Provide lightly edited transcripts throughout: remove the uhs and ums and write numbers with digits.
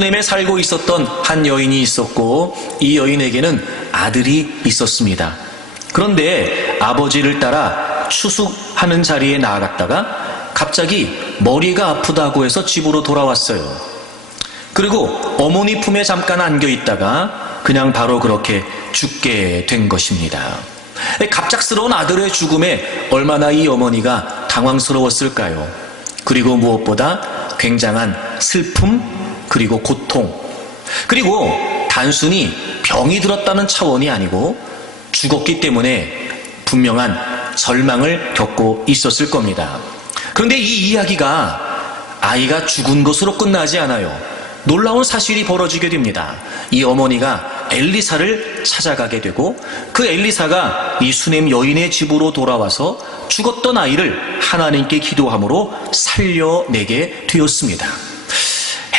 수넴에 살고 있었던 한 여인이 있었고, 이 여인에게는 아들이 있었습니다. 그런데 아버지를 따라 추수하는 자리에 나아갔다가 갑자기 머리가 아프다고 해서 집으로 돌아왔어요. 그리고 어머니 품에 잠깐 안겨 있다가 그냥 바로 그렇게 죽게 된 것입니다. 갑작스러운 아들의 죽음에 얼마나 이 어머니가 당황스러웠을까요? 그리고 무엇보다 굉장한 슬픔, 그리고 고통, 그리고 단순히 병이 들었다는 차원이 아니고 죽었기 때문에 분명한 절망을 겪고 있었을 겁니다. 그런데 이 이야기가 아이가 죽은 것으로 끝나지 않아요. 놀라운 사실이 벌어지게 됩니다. 이 어머니가 엘리사를 찾아가게 되고, 그 엘리사가 이 수넴 여인의 집으로 돌아와서 죽었던 아이를 하나님께 기도함으로 살려내게 되었습니다.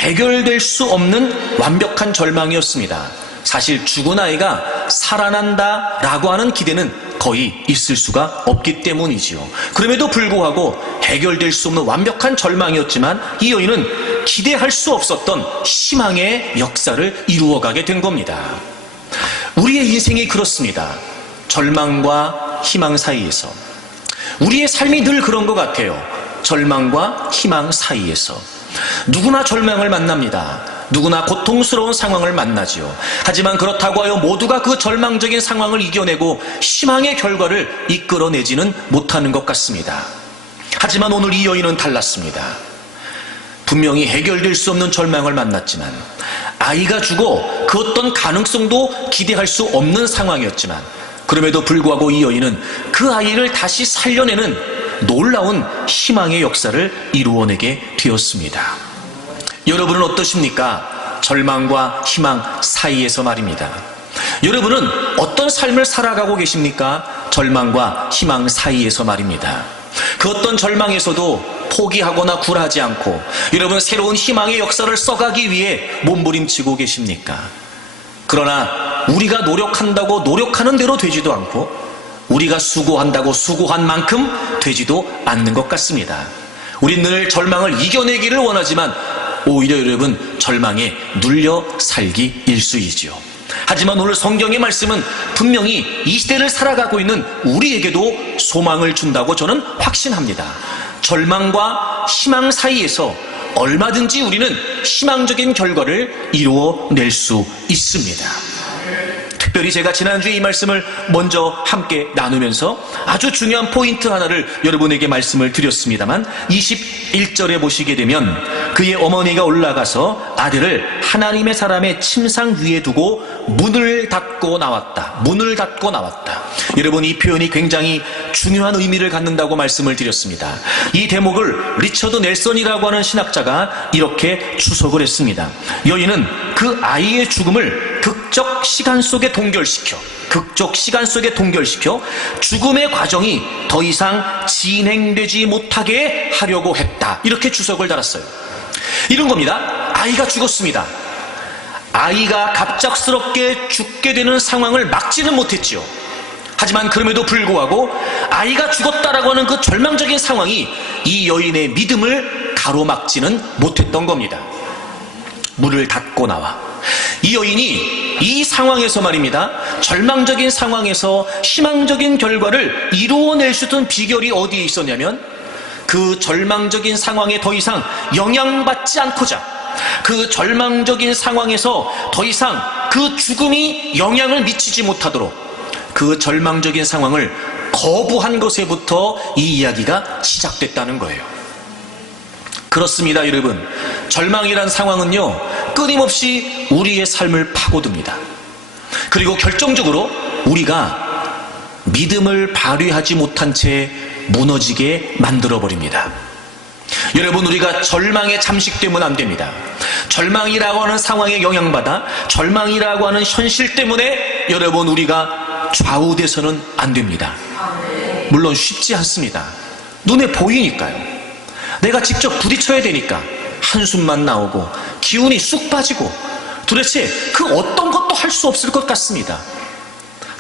해결될 수 없는 완벽한 절망이었습니다. 사실 죽은 아이가 살아난다라고 하는 기대는 거의 있을 수가 없기 때문이지요. 그럼에도 불구하고 해결될 수 없는 완벽한 절망이었지만 이 여인은 기대할 수 없었던 희망의 역사를 이루어가게 된 겁니다. 우리의 인생이 그렇습니다. 절망과 희망 사이에서. 우리의 삶이 늘 그런 것 같아요. 절망과 희망 사이에서. 누구나 절망을 만납니다. 누구나 고통스러운 상황을 만나지요. 하지만 그렇다고 하여 모두가 그 절망적인 상황을 이겨내고 희망의 결과를 이끌어내지는 못하는 것 같습니다. 하지만 오늘 이 여인은 달랐습니다. 분명히 해결될 수 없는 절망을 만났지만, 아이가 죽어 그 어떤 가능성도 기대할 수 없는 상황이었지만, 그럼에도 불구하고 이 여인은 그 아이를 다시 살려내는 놀라운 희망의 역사를 이루어내게 되었습니다. 여러분은 어떠십니까? 절망과 희망 사이에서 말입니다. 여러분은 어떤 삶을 살아가고 계십니까? 절망과 희망 사이에서 말입니다. 그 어떤 절망에서도 포기하거나 굴하지 않고 여러분 새로운 희망의 역사를 써가기 위해 몸부림치고 계십니까? 그러나 우리가 노력한다고 노력하는 대로 되지도 않고 우리가 수고한다고 수고한 만큼 되지도 않는 것 같습니다. 우린 늘 절망을 이겨내기를 원하지만 오히려 여러분 절망에 눌려 살기 일쑤이지요. 하지만 오늘 성경의 말씀은 분명히 이 시대를 살아가고 있는 우리에게도 소망을 준다고 저는 확신합니다. 절망과 희망 사이에서 얼마든지 우리는 희망적인 결과를 이루어낼 수 있습니다. 특별히 제가 지난주에 이 말씀을 먼저 함께 나누면서 아주 중요한 포인트 하나를 여러분에게 말씀을 드렸습니다만, 21절에 보시게 되면 그의 어머니가 올라가서 아들을 하나님의 사람의 침상 위에 두고 문을 닫고 나왔다. 문을 닫고 나왔다. 여러분, 이 표현이 굉장히 중요한 의미를 갖는다고 말씀을 드렸습니다. 이 대목을 리처드 넬슨이라고 하는 신학자가 이렇게 추석을 했습니다. 여인은 그 아이의 죽음을 극적 시간 속에 동결시켜 죽음의 과정이 더 이상 진행되지 못하게 하려고 했다. 이렇게 추석을 달았어요. 이런 겁니다. 아이가 죽었습니다. 아이가 갑작스럽게 죽게 되는 상황을 막지는 못했지요. 하지만 그럼에도 불구하고 아이가 죽었다라고 하는 그 절망적인 상황이 이 여인의 믿음을 가로막지는 못했던 겁니다. 문을 닫고 나와. 이 여인이 이 상황에서 말입니다. 절망적인 상황에서 희망적인 결과를 이루어낼 수 있던 비결이 어디에 있었냐면, 그 절망적인 상황에 더 이상 영향받지 않고자, 그 절망적인 상황에서 더 이상 그 죽음이 영향을 미치지 못하도록 그 절망적인 상황을 거부한 것에부터 이 이야기가 시작됐다는 거예요. 그렇습니다, 여러분. 절망이란 상황은요, 끊임없이 우리의 삶을 파고듭니다. 그리고 결정적으로 우리가 믿음을 발휘하지 못한 채 무너지게 만들어버립니다. 여러분, 우리가 절망에 잠식되면 안 됩니다. 절망이라고 하는 상황에 영향받아 절망이라고 하는 현실 때문에 여러분 우리가 좌우돼서는 안 됩니다. 물론 쉽지 않습니다. 눈에 보이니까요. 내가 직접 부딪혀야 되니까 한숨만 나오고 기운이 쑥 빠지고 도대체 그 어떤 것도 할 수 없을 것 같습니다.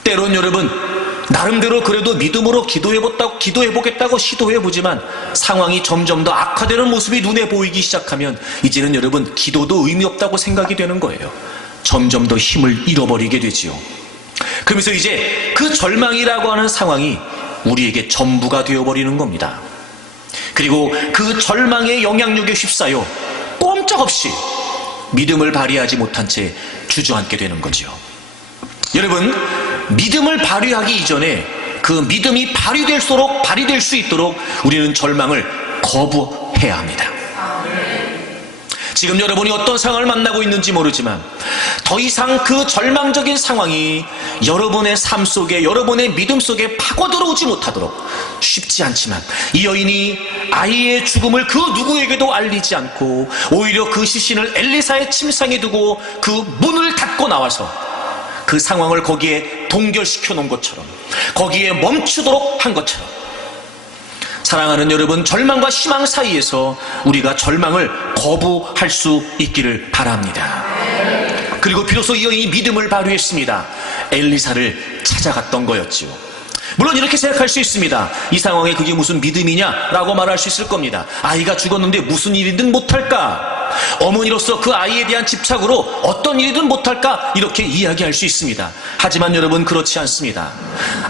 때론 여러분 나름대로 그래도 믿음으로 기도해보겠다고 시도해보지만 상황이 점점 더 악화되는 모습이 눈에 보이기 시작하면 이제는 여러분 기도도 의미 없다고 생각이 되는 거예요. 점점 더 힘을 잃어버리게 되지요. 그러면서 이제 그 절망이라고 하는 상황이 우리에게 전부가 되어버리는 겁니다. 그리고 그 절망의 영향력에 휩싸여 꼼짝없이 믿음을 발휘하지 못한 채 주저앉게 되는 거죠. 여러분, 믿음을 발휘하기 이전에 그 믿음이 발휘될 수 있도록 우리는 절망을 거부해야 합니다. 지금 여러분이 어떤 상황을 만나고 있는지 모르지만 더 이상 그 절망적인 상황이 여러분의 삶 속에, 여러분의 믿음 속에 파고들어오지 못하도록, 쉽지 않지만 이 여인이 아이의 죽음을 그 누구에게도 알리지 않고 오히려 그 시신을 엘리사의 침상에 두고 그 문을 닫고 나와서 그 상황을 거기에 동결시켜 놓은 것처럼, 거기에 멈추도록 한 것처럼, 사랑하는 여러분, 절망과 희망 사이에서 우리가 절망을 거부할 수 있기를 바랍니다. 그리고 비로소 이 여인이 믿음을 발휘했습니다. 엘리사를 찾아갔던 거였지요. 물론 이렇게 생각할 수 있습니다. 이 상황에 그게 무슨 믿음이냐라고 말할 수 있을 겁니다. 아이가 죽었는데 무슨 일이든 못할까? 어머니로서 그 아이에 대한 집착으로 어떤 일이든 못할까? 이렇게 이야기할 수 있습니다. 하지만 여러분, 그렇지 않습니다.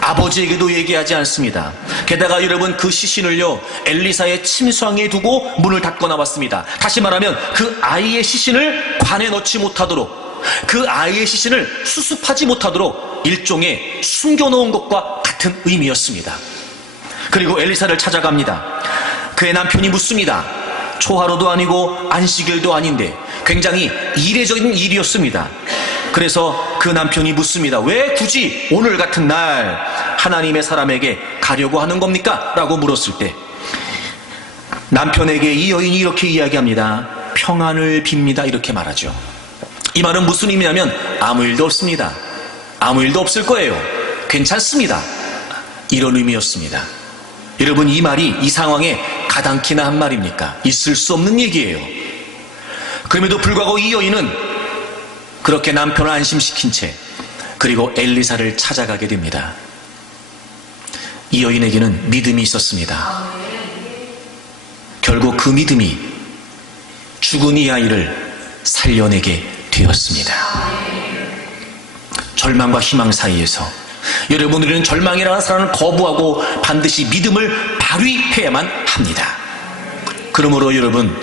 아버지에게도 얘기하지 않습니다. 게다가 여러분, 그 시신을요 엘리사의 침상에 두고 문을 닫고 나왔습니다. 다시 말하면 그 아이의 시신을 관에 넣지 못하도록, 그 아이의 시신을 수습하지 못하도록 일종의 숨겨놓은 것과 같은 의미였습니다. 그리고 엘리사를 찾아갑니다. 그의 남편이 묻습니다. 초하루도 아니고 안식일도 아닌데 굉장히 이례적인 일이었습니다. 그래서 그 남편이 묻습니다. 왜 굳이 오늘 같은 날 하나님의 사람에게 가려고 하는 겁니까? 라고 물었을 때 남편에게 이 여인이 이렇게 이야기합니다. 평안을 빕니다. 이렇게 말하죠. 이 말은 무슨 의미냐면 아무 일도 없습니다. 아무 일도 없을 거예요. 괜찮습니다. 이런 의미였습니다. 여러분, 이 말이 이 상황에 가당키나 한 말입니까? 있을 수 없는 얘기예요. 그럼에도 불구하고 이 여인은 그렇게 남편을 안심시킨 채 그리고 엘리사를 찾아가게 됩니다. 이 여인에게는 믿음이 있었습니다. 결국 그 믿음이 죽은 이 아이를 살려내게 되었습니다. 절망과 희망 사이에서 여러분, 우리는 절망이라는 사람을 거부하고 반드시 믿음을 발휘해야만 합니다. 그러므로 여러분,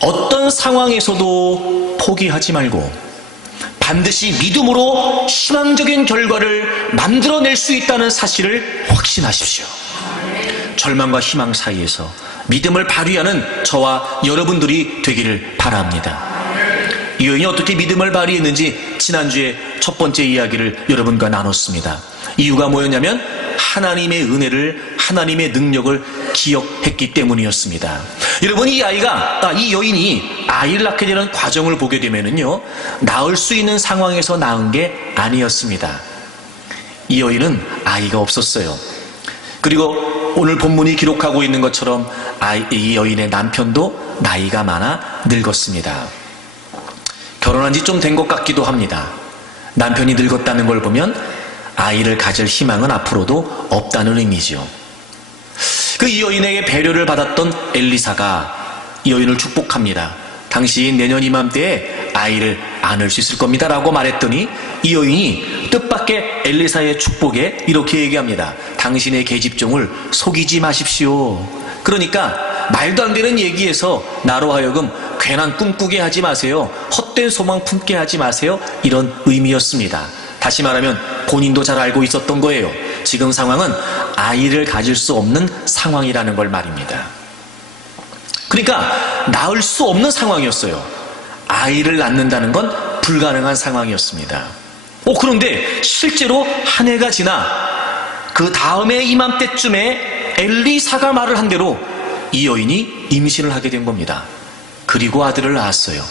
어떤 상황에서도 포기하지 말고 반드시 믿음으로 희망적인 결과를 만들어낼 수 있다는 사실을 확신하십시오. 절망과 희망 사이에서 믿음을 발휘하는 저와 여러분들이 되기를 바랍니다. 이 여인이 어떻게 믿음을 발휘했는지 지난주에 첫 번째 이야기를 여러분과 나눴습니다. 이유가 뭐였냐면 하나님의 은혜를, 하나님의 능력을 기억했기 때문이었습니다. 여러분, 이 여인이 아이를 낳게 되는 과정을 보게 되면은요, 낳을 수 있는 상황에서 낳은 게 아니었습니다. 이 여인은 아이가 없었어요. 그리고 오늘 본문이 기록하고 있는 것처럼 이 여인의 남편도 나이가 많아 늙었습니다. 결혼한 지 좀 된 것 같기도 합니다. 남편이 늙었다는 걸 보면 아이를 가질 희망은 앞으로도 없다는 의미죠. 이 여인에게 배려를 받았던 엘리사가 이 여인을 축복합니다. 당신 내년 이맘때에 아이를 안을 수 있을 겁니다 라고 말했더니 이 여인이 뜻밖의 엘리사의 축복에 이렇게 얘기합니다. 당신의 계집종을 속이지 마십시오. 그러니까 말도 안 되는 얘기에서 나로 하여금 괜한 꿈꾸게 하지 마세요. 헛된 소망 품게 하지 마세요. 이런 의미였습니다. 다시 말하면 본인도 잘 알고 있었던 거예요. 지금 상황은 아이를 가질 수 없는 상황이라는 걸 말입니다. 그러니까 낳을 수 없는 상황이었어요. 아이를 낳는다는 건 불가능한 상황이었습니다. 그런데 실제로 한 해가 지나 그 다음에 이맘때쯤에 엘리사가 말을 한 대로 이 여인이 임신을 하게 된 겁니다. 그리고 아들을 낳았어요.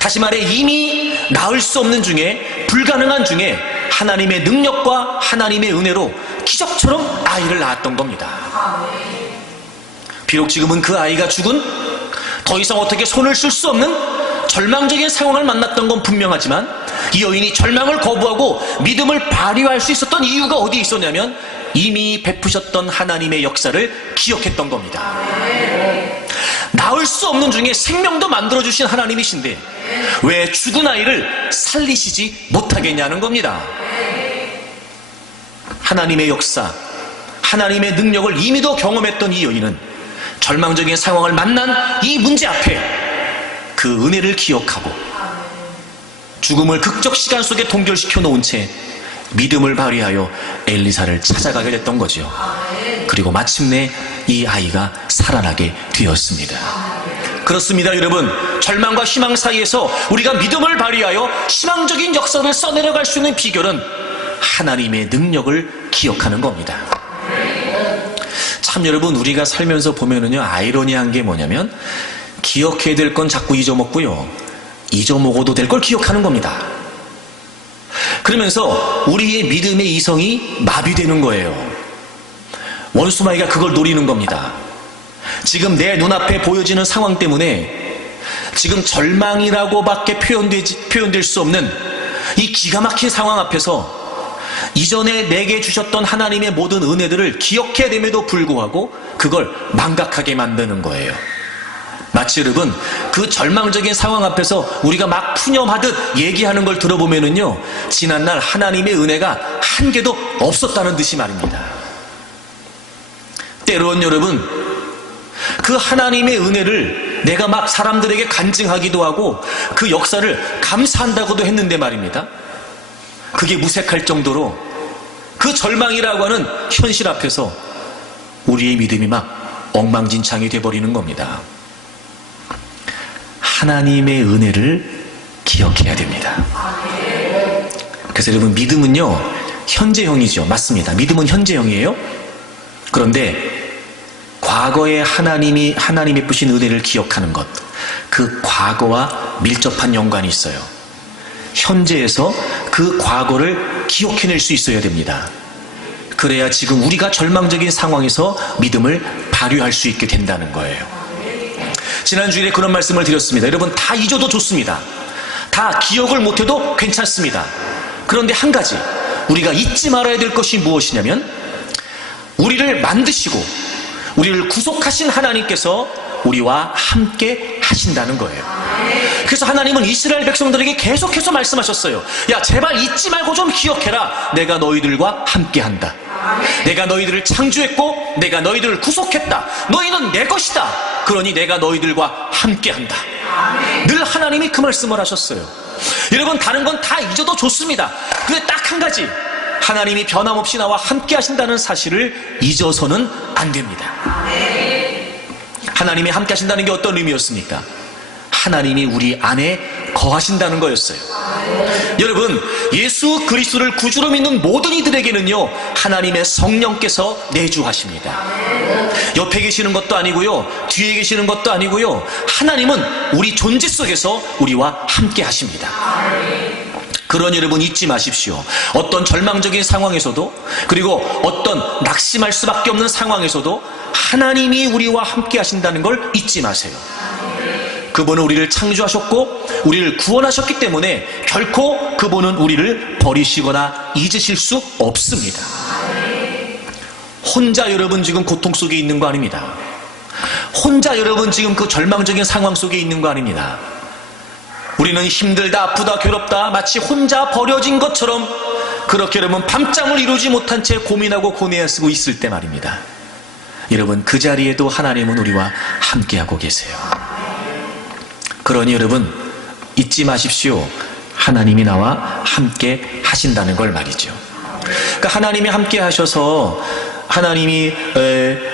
다시 말해 이미 낳을 수 없는 중에, 불가능한 중에 하나님의 능력과 하나님의 은혜로 기적처럼 아이를 낳았던 겁니다. 비록 지금은 그 아이가 죽은, 더 이상 어떻게 손을 쓸 수 없는 절망적인 상황을 만났던 건 분명하지만 이 여인이 절망을 거부하고 믿음을 발휘할 수 있었던 이유가 어디에 있었냐면 이미 베푸셨던 하나님의 역사를 기억했던 겁니다. 나을 수 없는 중에 생명도 만들어주신 하나님이신데 왜 죽은 아이를 살리시지 못하겠냐는 겁니다. 하나님의 역사, 하나님의 능력을 이미도 경험했던 이 여인은 절망적인 상황을 만난 이 문제 앞에 그 은혜를 기억하고 죽음을 극적 시간 속에 동결시켜 놓은 채 믿음을 발휘하여 엘리사를 찾아가게 됐던 거죠. 그리고 마침내 이 아이가 살아나게 되었습니다. 그렇습니다, 여러분. 절망과 희망 사이에서 우리가 믿음을 발휘하여 희망적인 역사를 써내려갈 수 있는 비결은 하나님의 능력을 기억하는 겁니다. 참 여러분, 우리가 살면서 보면은요, 아이러니한 게 뭐냐면 기억해야 될 건 자꾸 잊어먹고요, 잊어먹어도 될 걸 기억하는 겁니다. 그러면서 우리의 믿음의 이성이 마비되는 거예요. 원수마귀가 그걸 노리는 겁니다. 지금 내 눈앞에 보여지는 상황 때문에 지금 절망이라고밖에 표현될 수 없는 이 기가 막힌 상황 앞에서 이전에 내게 주셨던 하나님의 모든 은혜들을 기억해야 됨에도 불구하고 그걸 망각하게 만드는 거예요. 마치 여러분, 그 절망적인 상황 앞에서 우리가 막 푸념하듯 얘기하는 걸 들어보면은요, 지난날 하나님의 은혜가 한 개도 없었다는 듯이 말입니다. 때론 여러분, 그 하나님의 은혜를 내가 막 사람들에게 간증하기도 하고 그 역사를 감사한다고도 했는데 말입니다, 그게 무색할 정도로 그 절망이라고 하는 현실 앞에서 우리의 믿음이 막 엉망진창이 돼버리는 겁니다. 하나님의 은혜를 기억해야 됩니다. 그래서 여러분, 믿음은요, 현재형이죠. 맞습니다. 믿음은 현재형이에요. 그런데 과거에 하나님이 베푸신 은혜를 기억하는 것, 그 과거와 밀접한 연관이 있어요. 현재에서 그 과거를 기억해낼 수 있어야 됩니다. 그래야 지금 우리가 절망적인 상황에서 믿음을 발휘할 수 있게 된다는 거예요. 지난 주일에 그런 말씀을 드렸습니다. 여러분, 다 잊어도 좋습니다. 다 기억을 못해도 괜찮습니다. 그런데 한 가지 우리가 잊지 말아야 될 것이 무엇이냐면 우리를 만드시고 우리를 구속하신 하나님께서 우리와 함께 하신다는 거예요. 그래서 하나님은 이스라엘 백성들에게 계속해서 말씀하셨어요. 야, 제발 잊지 말고 좀 기억해라. 내가 너희들과 함께 한다. 내가 너희들을 창조했고 내가 너희들을 구속했다. 너희는 내 것이다. 그러니 내가 너희들과 함께 한다. 늘 하나님이 그 말씀을 하셨어요. 여러분, 다른 건 다 잊어도 좋습니다. 근데 딱 한 가지, 하나님이 변함없이 나와 함께 하신다는 사실을 잊어서는 안 됩니다. 하나님이 함께 하신다는 게 어떤 의미였습니까? 하나님이 우리 안에 거하신다는 거였어요. 여러분, 예수 그리스도를 구주로 믿는 모든 이들에게는요, 하나님의 성령께서 내주하십니다. 옆에 계시는 것도 아니고요, 뒤에 계시는 것도 아니고요, 하나님은 우리 존재 속에서 우리와 함께 하십니다. 그러니 여러분, 잊지 마십시오. 어떤 절망적인 상황에서도, 그리고 어떤 낙심할 수밖에 없는 상황에서도 하나님이 우리와 함께 하신다는 걸 잊지 마세요. 그분은 우리를 창조하셨고 우리를 구원하셨기 때문에 결코 그분은 우리를 버리시거나 잊으실 수 없습니다. 혼자 여러분 지금 고통 속에 있는 거 아닙니다. 혼자 여러분 지금 그 절망적인 상황 속에 있는 거 아닙니다. 우리는 힘들다, 아프다, 괴롭다, 마치 혼자 버려진 것처럼 그렇게 여러분 밤잠을 이루지 못한 채 고민하고 고뇌하고 있을 때 말입니다. 여러분, 그 자리에도 하나님은 우리와 함께하고 계세요. 그러니 여러분, 잊지 마십시오. 하나님이 나와 함께 하신다는 걸 말이죠. 그러니까 하나님이 함께 하셔서 하나님이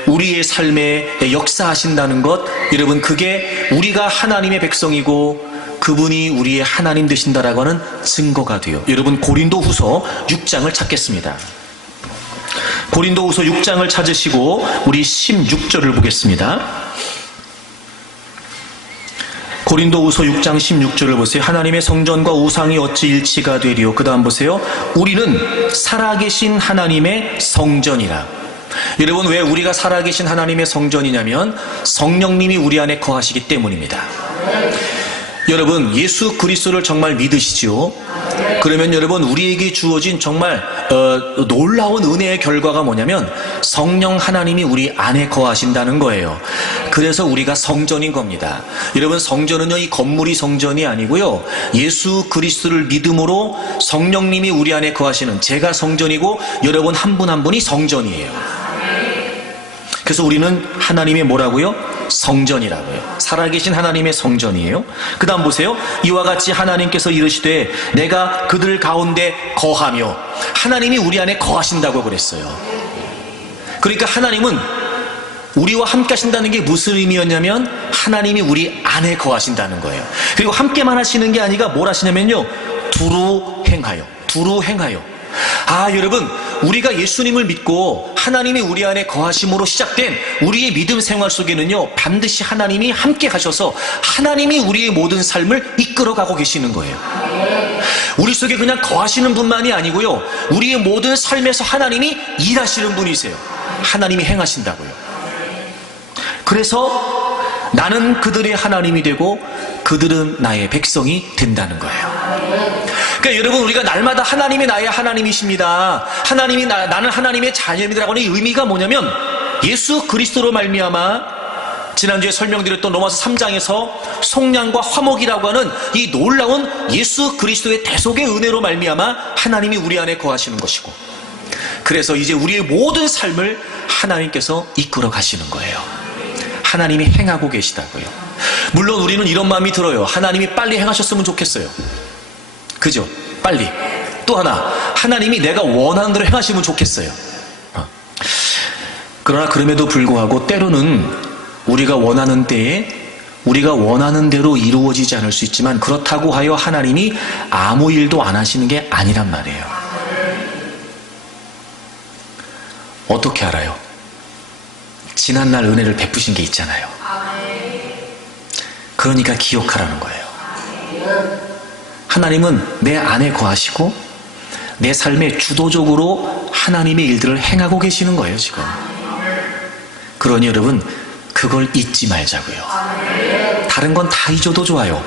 우리의 삶에 역사하신다는 것, 여러분, 그게 우리가 하나님의 백성이고 그분이 우리의 하나님 되신다라고 하는 증거가 돼요. 여러분, 고린도후서 6장을 찾겠습니다. 고린도후서 6장을 찾으시고 우리 16절을 보겠습니다. 고린도후서 6장 16절을 보세요. 하나님의 성전과 우상이 어찌 일치가 되리요. 그 다음 보세요. 우리는 살아계신 하나님의 성전이라. 여러분, 왜 우리가 살아계신 하나님의 성전이냐면 성령님이 우리 안에 거하시기 때문입니다. 여러분, 예수 그리스도를 정말 믿으시죠? 그러면 여러분, 우리에게 주어진 정말 놀라운 은혜의 결과가 뭐냐면 성령 하나님이 우리 안에 거하신다는 거예요. 그래서 우리가 성전인 겁니다. 여러분, 성전은요, 이 건물이 성전이 아니고요, 예수 그리스도를 믿음으로 성령님이 우리 안에 거하시는, 제가 성전이고 여러분 한 분 한 분이 성전이에요. 그래서 우리는 하나님의 뭐라고요? 성전이라고요. 살아계신 하나님의 성전이에요. 그 다음 보세요. 이와 같이 하나님께서 이르시되 내가 그들 가운데 거하며, 하나님이 우리 안에 거하신다고 그랬어요. 그러니까 하나님은 우리와 함께 하신다는 게 무슨 의미였냐면 하나님이 우리 안에 거하신다는 거예요. 그리고 함께만 하시는 게 아니라 뭘 하시냐면요, 두루 행하여. 여러분, 우리가 예수님을 믿고 하나님이 우리 안에 거하심으로 시작된 우리의 믿음 생활 속에는요, 반드시 하나님이 함께 하셔서 하나님이 우리의 모든 삶을 이끌어가고 계시는 거예요. 우리 속에 그냥 거하시는 분만이 아니고요, 우리의 모든 삶에서 하나님이 일하시는 분이세요. 하나님이 행하신다고요. 그래서 나는 그들의 하나님이 되고 그들은 나의 백성이 된다는 거예요. 그러니까 여러분, 우리가 날마다 하나님이 나의 하나님이십니다, 하나님이 나는 하나님의 자녀입니다라고 하는 의미가 뭐냐면, 예수 그리스도로 말미암아 지난주에 설명드렸던 로마서 3장에서 속량과 화목이라고 하는 이 놀라운 예수 그리스도의 대속의 은혜로 말미암아 하나님이 우리 안에 거하시는 것이고, 그래서 이제 우리의 모든 삶을 하나님께서 이끌어 가시는 거예요. 하나님이 행하고 계시다고요. 물론 우리는 이런 마음이 들어요. 하나님이 빨리 행하셨으면 좋겠어요. 그죠? 빨리. 또 하나, 하나님이 내가 원하는 대로 행하시면 좋겠어요. 그러나 그럼에도 불구하고 때로는 우리가 원하는 때에 우리가 원하는 대로 이루어지지 않을 수 있지만, 그렇다고 하여 하나님이 아무 일도 안 하시는 게 아니란 말이에요. 어떻게 알아요? 지난날 은혜를 베푸신 게 있잖아요. 그러니까 기억하라는 거예요. 하나님은 내 안에 거하시고 내 삶에 주도적으로 하나님의 일들을 행하고 계시는 거예요, 지금. 그러니 여러분, 그걸 잊지 말자고요. 다른 건 다 잊어도 좋아요.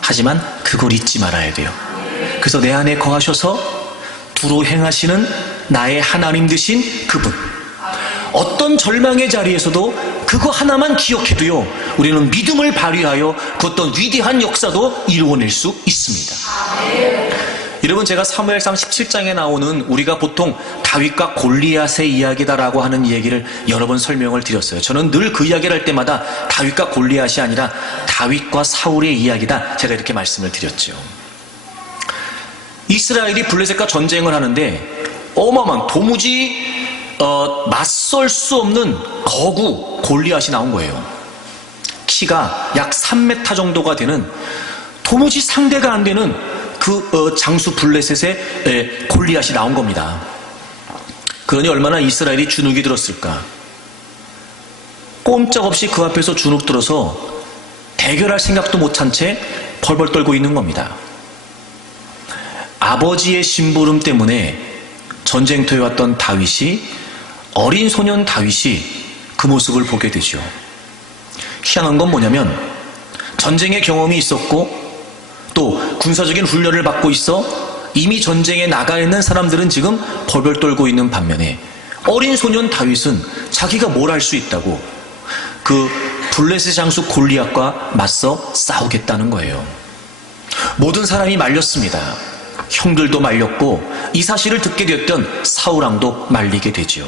하지만 그걸 잊지 말아야 돼요. 그래서 내 안에 거하셔서 두루 행하시는 나의 하나님 되신 그분, 어떤 절망의 자리에서도 그거 하나만 기억해도요, 우리는 믿음을 발휘하여 그 어떤 위대한 역사도 이루어낼 수 있습니다. 여러분, 제가 사무엘상 17장에 나오는, 우리가 보통 다윗과 골리앗의 이야기다라고 하는 얘기를 여러 번 설명을 드렸어요. 저는 늘 그 이야기를 할 때마다 다윗과 골리앗이 아니라 다윗과 사울의 이야기다, 제가 이렇게 말씀을 드렸죠. 이스라엘이 블레셋과 전쟁을 하는데 어마어마한, 도무지 맞설 수 없는 거구 골리앗이 나온 거예요. 키가 약 3m 정도가 되는, 도무지 상대가 안 되는 그 장수 블레셋의 골리앗이 나온 겁니다. 그러니 얼마나 이스라엘이 주눅이 들었을까. 꼼짝없이 그 앞에서 주눅 들어서 대결할 생각도 못한 채 벌벌 떨고 있는 겁니다. 아버지의 심부름 때문에 전쟁터에 왔던 다윗이, 어린 소년 다윗이 그 모습을 보게 되죠. 희한한 건 뭐냐면, 전쟁의 경험이 있었고 또 군사적인 훈련을 받고 있어 이미 전쟁에 나가 있는 사람들은 지금 벌벌 떨고 있는 반면에, 어린 소년 다윗은 자기가 뭘 할 수 있다고 그 블레셋 장수 골리앗과 맞서 싸우겠다는 거예요. 모든 사람이 말렸습니다. 형들도 말렸고 이 사실을 듣게 되었던 사울왕도 말리게 되지요.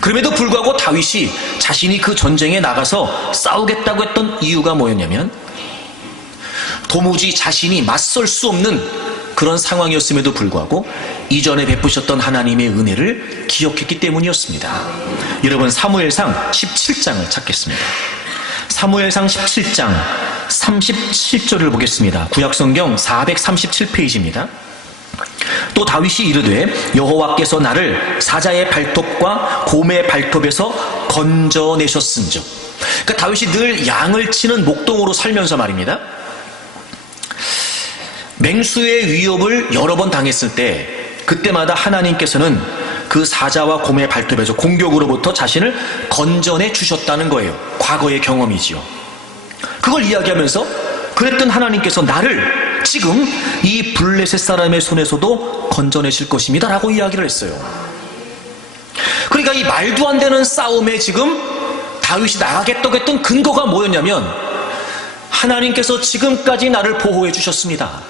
그럼에도 불구하고 다윗이 자신이 그 전쟁에 나가서 싸우겠다고 했던 이유가 뭐였냐면, 도무지 자신이 맞설 수 없는 그런 상황이었음에도 불구하고 이전에 베푸셨던 하나님의 은혜를 기억했기 때문이었습니다. 여러분, 사무엘상 17장을 찾겠습니다. 사무엘상 17장 37절을 보겠습니다. 구약성경 437페이지입니다. 또 다윗이 이르되 여호와께서 나를 사자의 발톱과 곰의 발톱에서 건져내셨은즉. 그러니까 다윗이 늘 양을 치는 목동으로 살면서 말입니다, 맹수의 위협을 여러 번 당했을 때 그때마다 하나님께서는 그 사자와 곰의 발톱에서 공격으로부터 자신을 건져내 주셨다는 거예요. 과거의 경험이지요. 그걸 이야기하면서 그랬던 하나님께서 나를 지금 이 블레셋 사람의 손에서도 건져내실 것입니다 라고 이야기를 했어요. 그러니까 이 말도 안 되는 싸움에 지금 다윗이 나가겠다고 했던 근거가 뭐였냐면, 하나님께서 지금까지 나를 보호해 주셨습니다.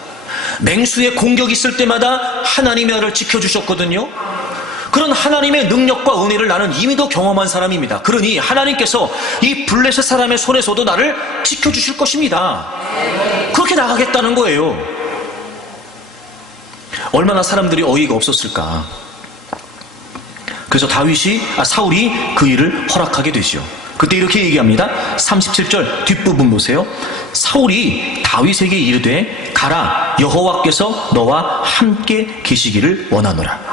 맹수의 공격이 있을 때마다 하나님이 나를 지켜주셨거든요. 그런 하나님의 능력과 은혜를 나는 이미도 경험한 사람입니다. 그러니 하나님께서 이 블레셋 사람의 손에서도 나를 지켜주실 것입니다. 그렇게 나가겠다는 거예요. 얼마나 사람들이 어이가 없었을까. 그래서 사울이 그 일을 허락하게 되죠. 그때 이렇게 얘기합니다. 37절 뒷부분 보세요. 사울이 다윗에게 이르되 가라, 여호와께서 너와 함께 계시기를 원하노라.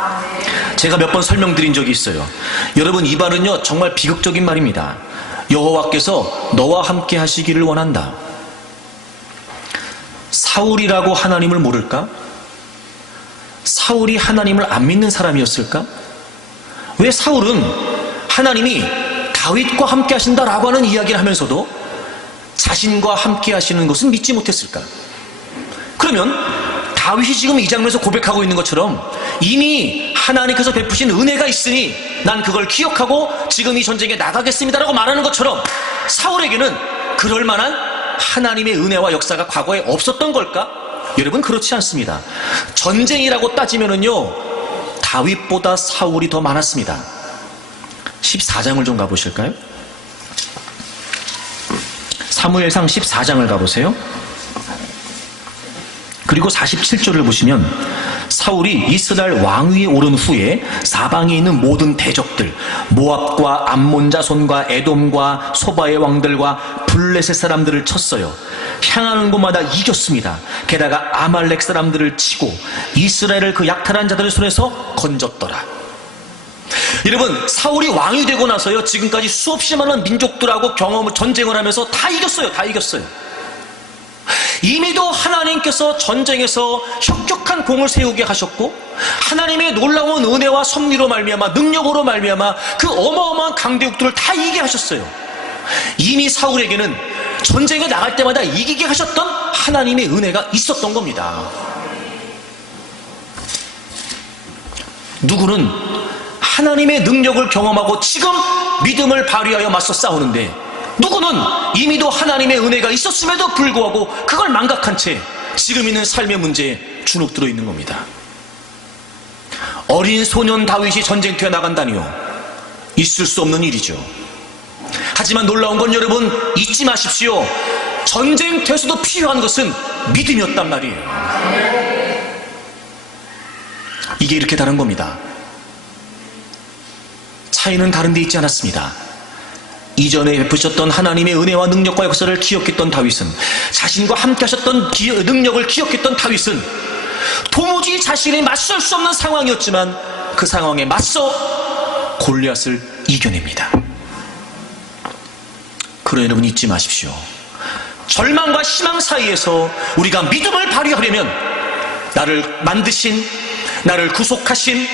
제가 몇 번 설명드린 적이 있어요. 여러분, 이 말은요 정말 비극적인 말입니다. 여호와께서 너와 함께 하시기를 원한다. 사울이라고 하나님을 모를까? 사울이 하나님을 안 믿는 사람이었을까? 왜 사울은 하나님이 다윗과 함께 하신다라고 하는 이야기를 하면서도 자신과 함께 하시는 것은 믿지 못했을까? 그러면 다윗이 지금 이 장면에서 고백하고 있는 것처럼 이미 하나님께서 베푸신 은혜가 있으니 난 그걸 기억하고 지금 이 전쟁에 나가겠습니다라고 말하는 것처럼 사울에게는 그럴 만한 하나님의 은혜와 역사가 과거에 없었던 걸까? 여러분, 그렇지 않습니다. 전쟁이라고 따지면은요 다윗보다 사울이 더 많았습니다. 14장을 좀 가보실까요? 사무엘상 14장을 가보세요. 그리고 47절을 보시면 사울이 이스라엘 왕위에 오른 후에 사방에 있는 모든 대적들, 모압과 암몬 자손과 에돔과 소바의 왕들과 블레셋 사람들을 쳤어요. 향하는 곳마다 이겼습니다. 게다가 아말렉 사람들을 치고 이스라엘을 그 약탈한 자들의 손에서 건졌더라. 여러분, 사울이 왕이 되고 나서요 지금까지 수없이 많은 민족들하고 전쟁을 하면서 다 이겼어요. 다 이겼어요. 이미도 하나님께서 전쟁에서 혁혁한 공을 세우게 하셨고 하나님의 놀라운 은혜와 섭리로 말미암아 능력으로 말미암아 그 어마어마한 강대국들을 다 이기게 하셨어요. 이미 사울에게는 전쟁에 나갈 때마다 이기게 하셨던 하나님의 은혜가 있었던 겁니다. 누구는 하나님의 능력을 경험하고 지금 믿음을 발휘하여 맞서 싸우는데, 누구는 이미도 하나님의 은혜가 있었음에도 불구하고 그걸 망각한 채 지금 있는 삶의 문제에 주눅들어 있는 겁니다. 어린 소년 다윗이 전쟁터에 나간다니요, 있을 수 없는 일이죠. 하지만 놀라운 건 여러분 잊지 마십시오. 전쟁터에서도 필요한 것은 믿음이었단 말이에요. 이게 이렇게 다른 겁니다. 차이는 다른 데 있지 않았습니다. 이전에 베푸셨던 하나님의 은혜와 능력과 역사를 기억했던 다윗은, 자신과 함께 하셨던 능력을 기억했던 다윗은 도무지 자신이 맞설 수 없는 상황이었지만 그 상황에 맞서 골리앗을 이겨냅니다. 그러나 여러분 잊지 마십시오. 절망과 희망 사이에서 우리가 믿음을 발휘하려면 나를 만드신, 나를 구속하신,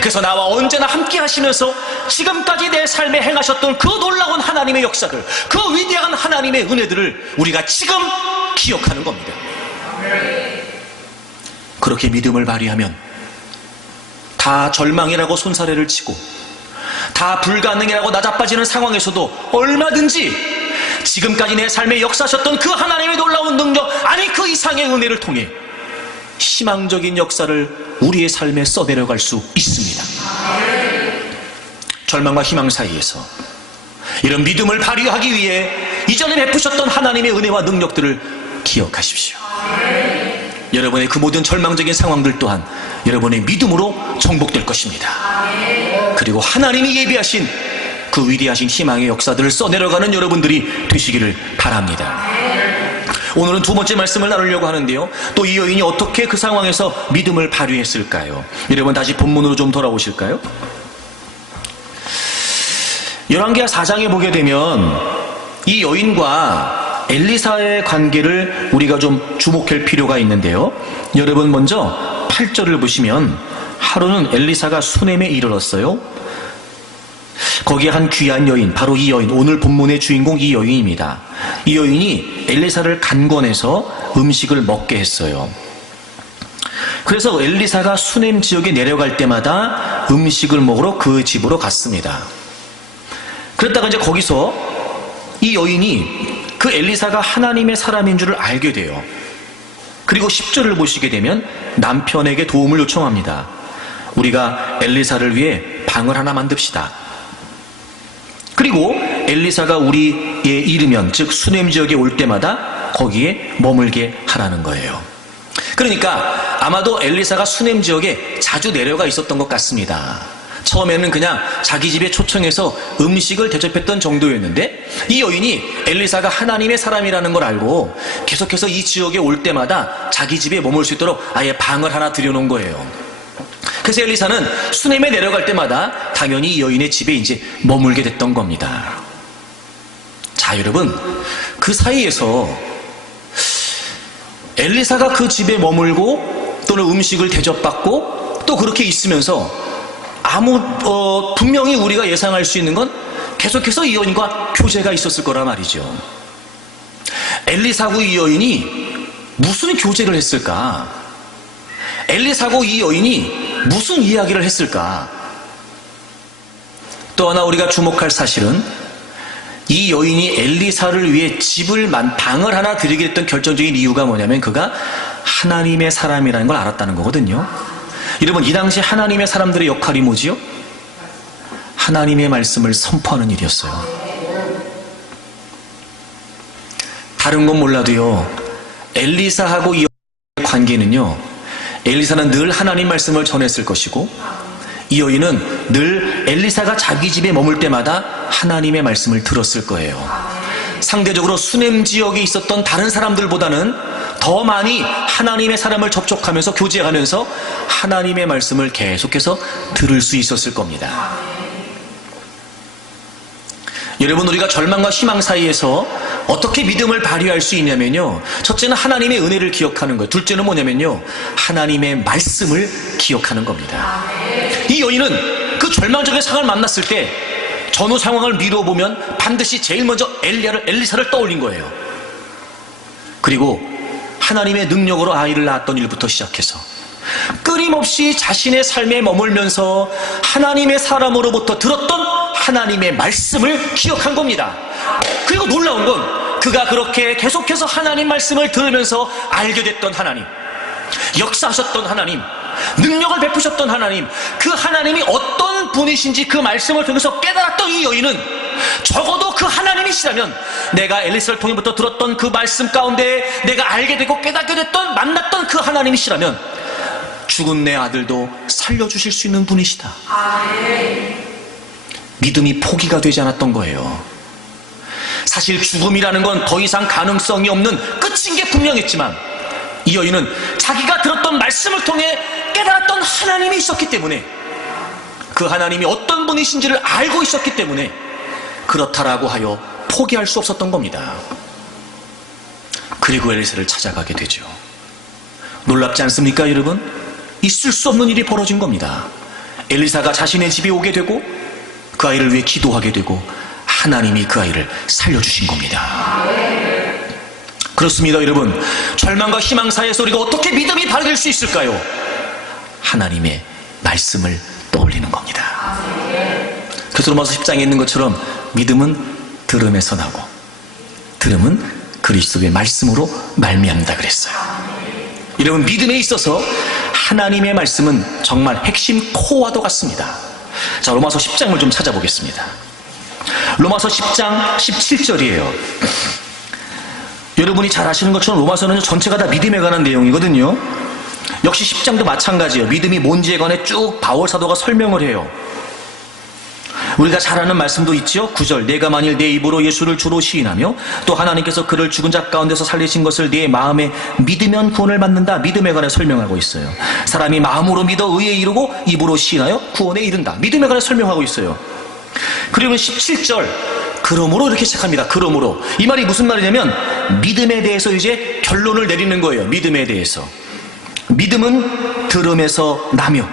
그래서 나와 언제나 함께 하시면서 지금까지 내 삶에 행하셨던 그 놀라운 하나님의 역사를, 그 위대한 하나님의 은혜들을 우리가 지금 기억하는 겁니다. 그렇게 믿음을 발휘하면 다 절망이라고 손사래를 치고 다 불가능이라고 나자빠지는 상황에서도 얼마든지 지금까지 내 삶에 역사하셨던 그 하나님의 놀라운 능력, 아니 그 이상의 은혜를 통해 희망적인 역사를 우리의 삶에 써내려갈 수 있습니다. 절망과 희망 사이에서 이런 믿음을 발휘하기 위해 이전에 베푸셨던 하나님의 은혜와 능력들을 기억하십시오. 여러분의 그 모든 절망적인 상황들 또한 여러분의 믿음으로 정복될 것입니다. 그리고 하나님이 예비하신 그 위대하신 희망의 역사들을 써내려가는 여러분들이 되시기를 바랍니다. 오늘은 두 번째 말씀을 나누려고 하는데요, 또 이 여인이 어떻게 그 상황에서 믿음을 발휘했을까요? 여러분 다시 본문으로 좀 돌아오실까요? 열왕기하 4장에 보게 되면 이 여인과 엘리사의 관계를 우리가 좀 주목할 필요가 있는데요, 여러분 먼저 8절을 보시면 하루는 엘리사가 수넴에 이르렀어요. 거기에 한 귀한 여인, 바로 이 여인, 오늘 본문의 주인공 이 여인입니다. 이 여인이 엘리사를 간권해서 음식을 먹게 했어요. 그래서 엘리사가 수넴 지역에 내려갈 때마다 음식을 먹으러 그 집으로 갔습니다. 그랬다가 이제 거기서 이 여인이 그 엘리사가 하나님의 사람인 줄을 알게 돼요. 그리고 10절을 보시게 되면 남편에게 도움을 요청합니다. 우리가 엘리사를 위해 방을 하나 만듭시다. 그리고 엘리사가 우리에 이르면, 즉 수넴 지역에 올 때마다 거기에 머물게 하라는 거예요. 그러니까 아마도 엘리사가 수넴 지역에 자주 내려가 있었던 것 같습니다. 처음에는 그냥 자기 집에 초청해서 음식을 대접했던 정도였는데, 이 여인이 엘리사가 하나님의 사람이라는 걸 알고 계속해서 이 지역에 올 때마다 자기 집에 머물 수 있도록 아예 방을 하나 들여놓은 거예요. 그래서 엘리사는 수넴에 내려갈 때마다 당연히 이 여인의 집에 이제 머물게 됐던 겁니다. 자, 여러분, 그 사이에서 엘리사가 그 집에 머물고 또는 음식을 대접받고 또 그렇게 있으면서 분명히 우리가 예상할 수 있는 건 계속해서 이 여인과 교제가 있었을 거란 말이죠. 엘리사하고 이 여인이 무슨 교제를 했을까? 엘리사하고 이 여인이 무슨 이야기를 했을까? 또 하나 우리가 주목할 사실은 이 여인이 엘리사를 위해 방을 하나 드리게 됐던 결정적인 이유가 뭐냐면 그가 하나님의 사람이라는 걸 알았다는 거거든요. 여러분, 이 당시 하나님의 사람들의 역할이 뭐지요? 하나님의 말씀을 선포하는 일이었어요. 다른 건 몰라도요, 엘리사하고 이 여인의 관계는요, 엘리사는 늘 하나님 말씀을 전했을 것이고 이 여인은 늘 엘리사가 자기 집에 머물 때마다 하나님의 말씀을 들었을 거예요. 상대적으로 수넴 지역에 있었던 다른 사람들보다는 더 많이 하나님의 사람을 접촉하면서 교제하면서 하나님의 말씀을 계속해서 들을 수 있었을 겁니다. 여러분, 우리가 절망과 희망 사이에서 어떻게 믿음을 발휘할 수 있냐면요, 첫째는 하나님의 은혜를 기억하는 거예요. 둘째는 뭐냐면요, 하나님의 말씀을 기억하는 겁니다. 이 여인은 그 절망적인 상황을 만났을 때 전후 상황을 미뤄보면 반드시 제일 먼저 엘리사를 떠올린 거예요. 그리고 하나님의 능력으로 아이를 낳았던 일부터 시작해서 끊임없이 자신의 삶에 머물면서 하나님의 사람으로부터 들었던 하나님의 말씀을 기억한 겁니다. 그리고 놀라운 건 그가 그렇게 계속해서 하나님 말씀을 들으면서 알게 됐던 하나님, 역사하셨던 하나님, 능력을 베푸셨던 하나님, 그 하나님이 어떤 분이신지 그 말씀을 통해서 깨달았던 이 여인은 적어도 그 하나님이시라면 내가 엘리사를 통해부터 들었던 그 말씀 가운데 내가 알게 되고 깨닫게 됐던, 만났던 그 하나님이시라면 죽은 내 아들도 살려주실 수 있는 분이시다. 믿음이 포기가 되지 않았던 거예요. 사실 죽음이라는 건 더 이상 가능성이 없는 끝인 게 분명했지만 이 여인은 자기가 들었던 말씀을 통해 깨달았던 하나님이 있었기 때문에, 그 하나님이 어떤 분이신지를 알고 있었기 때문에 그렇다라고 하여 포기할 수 없었던 겁니다. 그리고 엘리사를 찾아가게 되죠. 놀랍지 않습니까, 여러분? 있을 수 없는 일이 벌어진 겁니다. 엘리사가 자신의 집에 오게 되고 그 아이를 위해 기도하게 되고 하나님이 그 아이를 살려주신 겁니다. 그렇습니다, 여러분. 절망과 희망 사이에서 우리가 어떻게 믿음이 발휘될 수 있을까요? 하나님의 말씀을 떠올리는 겁니다. 그래서 로마서 10장에 있는 것처럼 믿음은 들음에서 나고 들음은 그리스도의 말씀으로 말미암는다 그랬어요. 여러분, 믿음에 있어서 하나님의 말씀은 정말 핵심 코어와도 같습니다. 자, 로마서 10장을 좀 찾아보겠습니다. 로마서 10장 17절이에요. 여러분이 잘 아시는 것처럼 로마서는 전체가 다 믿음에 관한 내용이거든요. 역시 10장도 마찬가지예요. 믿음이 뭔지에 관해 쭉 바울 사도가 설명을 해요. 우리가 잘 아는 말씀도 있죠. 9절, 내가 만일 내 입으로 예수를 주로 시인하며 또 하나님께서 그를 죽은 자 가운데서 살리신 것을 네 마음에 믿으면 구원을 받는다. 믿음에 관해 설명하고 있어요. 사람이 마음으로 믿어 의에 이르고 입으로 시인하여 구원에 이른다. 믿음에 관해 설명하고 있어요. 그리고 17절, 그러므로 이렇게 시작합니다. 그러므로. 이 말이 무슨 말이냐면 믿음에 대해서 이제 결론을 내리는 거예요. 믿음에 대해서. 믿음은 들음에서 나며,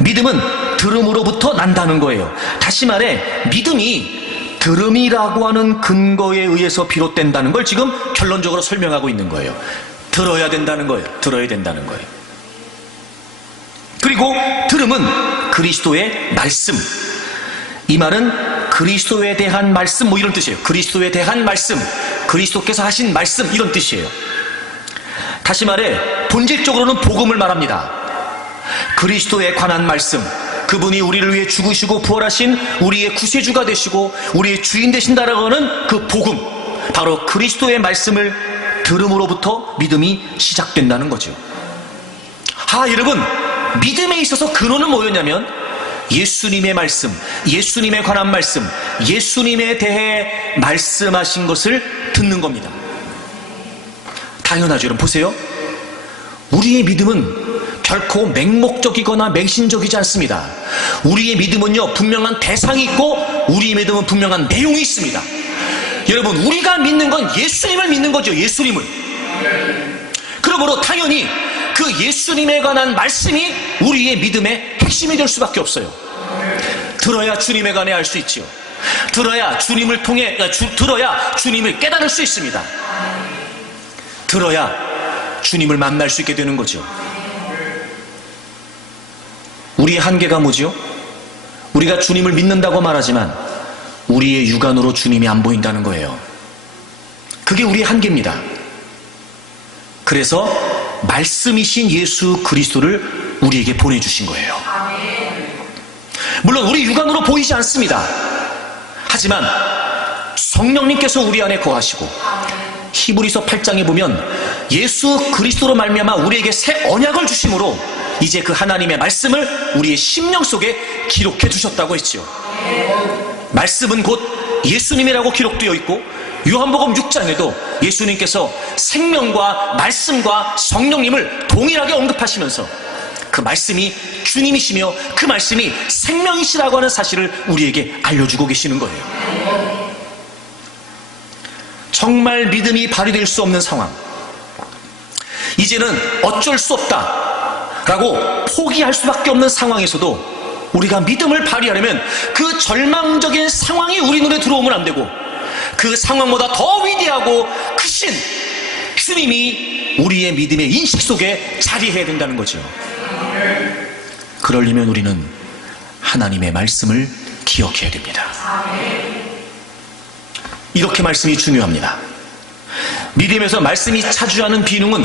믿음은 들음으로부터 난다는 거예요. 다시 말해 믿음이 들음이라고 하는 근거에 의해서 비롯된다는 걸 지금 결론적으로 설명하고 있는 거예요. 들어야 된다는 거예요. 들어야 된다는 거예요. 그리고 들음은 그리스도의 말씀. 이 말은 그리스도에 대한 말씀 뭐 이런 뜻이에요. 그리스도에 대한 말씀, 그리스도께서 하신 말씀 이런 뜻이에요. 다시 말해 본질적으로는 복음을 말합니다. 그리스도에 관한 말씀, 그분이 우리를 위해 죽으시고 부활하신 우리의 구세주가 되시고 우리의 주인 되신다라고 하는 그 복음, 바로 그리스도의 말씀을 들음으로부터 믿음이 시작된다는 거죠. 여러분, 믿음에 있어서 근원은 뭐였냐면 예수님의 말씀, 예수님에 관한 말씀, 예수님에 대해 말씀하신 것을 듣는 겁니다. 당연하죠. 여러분 보세요. 우리의 믿음은 결코 맹목적이거나 맹신적이지 않습니다. 우리의 믿음은요, 분명한 대상이 있고 우리의 믿음은 분명한 내용이 있습니다. 여러분, 우리가 믿는 건 예수님을 믿는 거죠. 예수님을. 그러므로 당연히 그 예수님에 관한 말씀이 우리의 믿음의 핵심이 될 수밖에 없어요. 들어야 주님에 관해 알 수 있지요. 들어야 주님을 통해 들어야 주님을 깨달을 수 있습니다. 들어야 주님을 만날 수 있게 되는 거죠. 우리의 한계가 뭐지요? 우리가 주님을 믿는다고 말하지만 우리의 육안으로 주님이 안 보인다는 거예요. 그게 우리의 한계입니다. 그래서 말씀이신 예수 그리스도를 우리에게 보내주신 거예요. 물론 우리 육안으로 보이지 않습니다. 하지만 성령님께서 우리 안에 거하시고 히브리서 8장에 보면 예수 그리스도로 말미암아 우리에게 새 언약을 주심으로 이제 그 하나님의 말씀을 우리의 심령 속에 기록해 두셨다고 했지요. 말씀은 곧 예수님이라고 기록되어 있고 요한복음 6장에도 예수님께서 생명과 말씀과 성령님을 동일하게 언급하시면서 그 말씀이 주님이시며 그 말씀이 생명이시라고 하는 사실을 우리에게 알려주고 계시는 거예요. 정말 믿음이 발휘될 수 없는 상황, 이제는 어쩔 수 없다라고 포기할 수밖에 없는 상황에서도 우리가 믿음을 발휘하려면 그 절망적인 상황이 우리 눈에 들어오면 안 되고 그 상황보다 더 위대하고 크신 주님이 우리의 믿음의 인식 속에 자리해야 된다는 거죠. 그러려면 우리는 하나님의 말씀을 기억해야 됩니다. 이렇게 말씀이 중요합니다. 믿음에서 말씀이 차지하는 비중은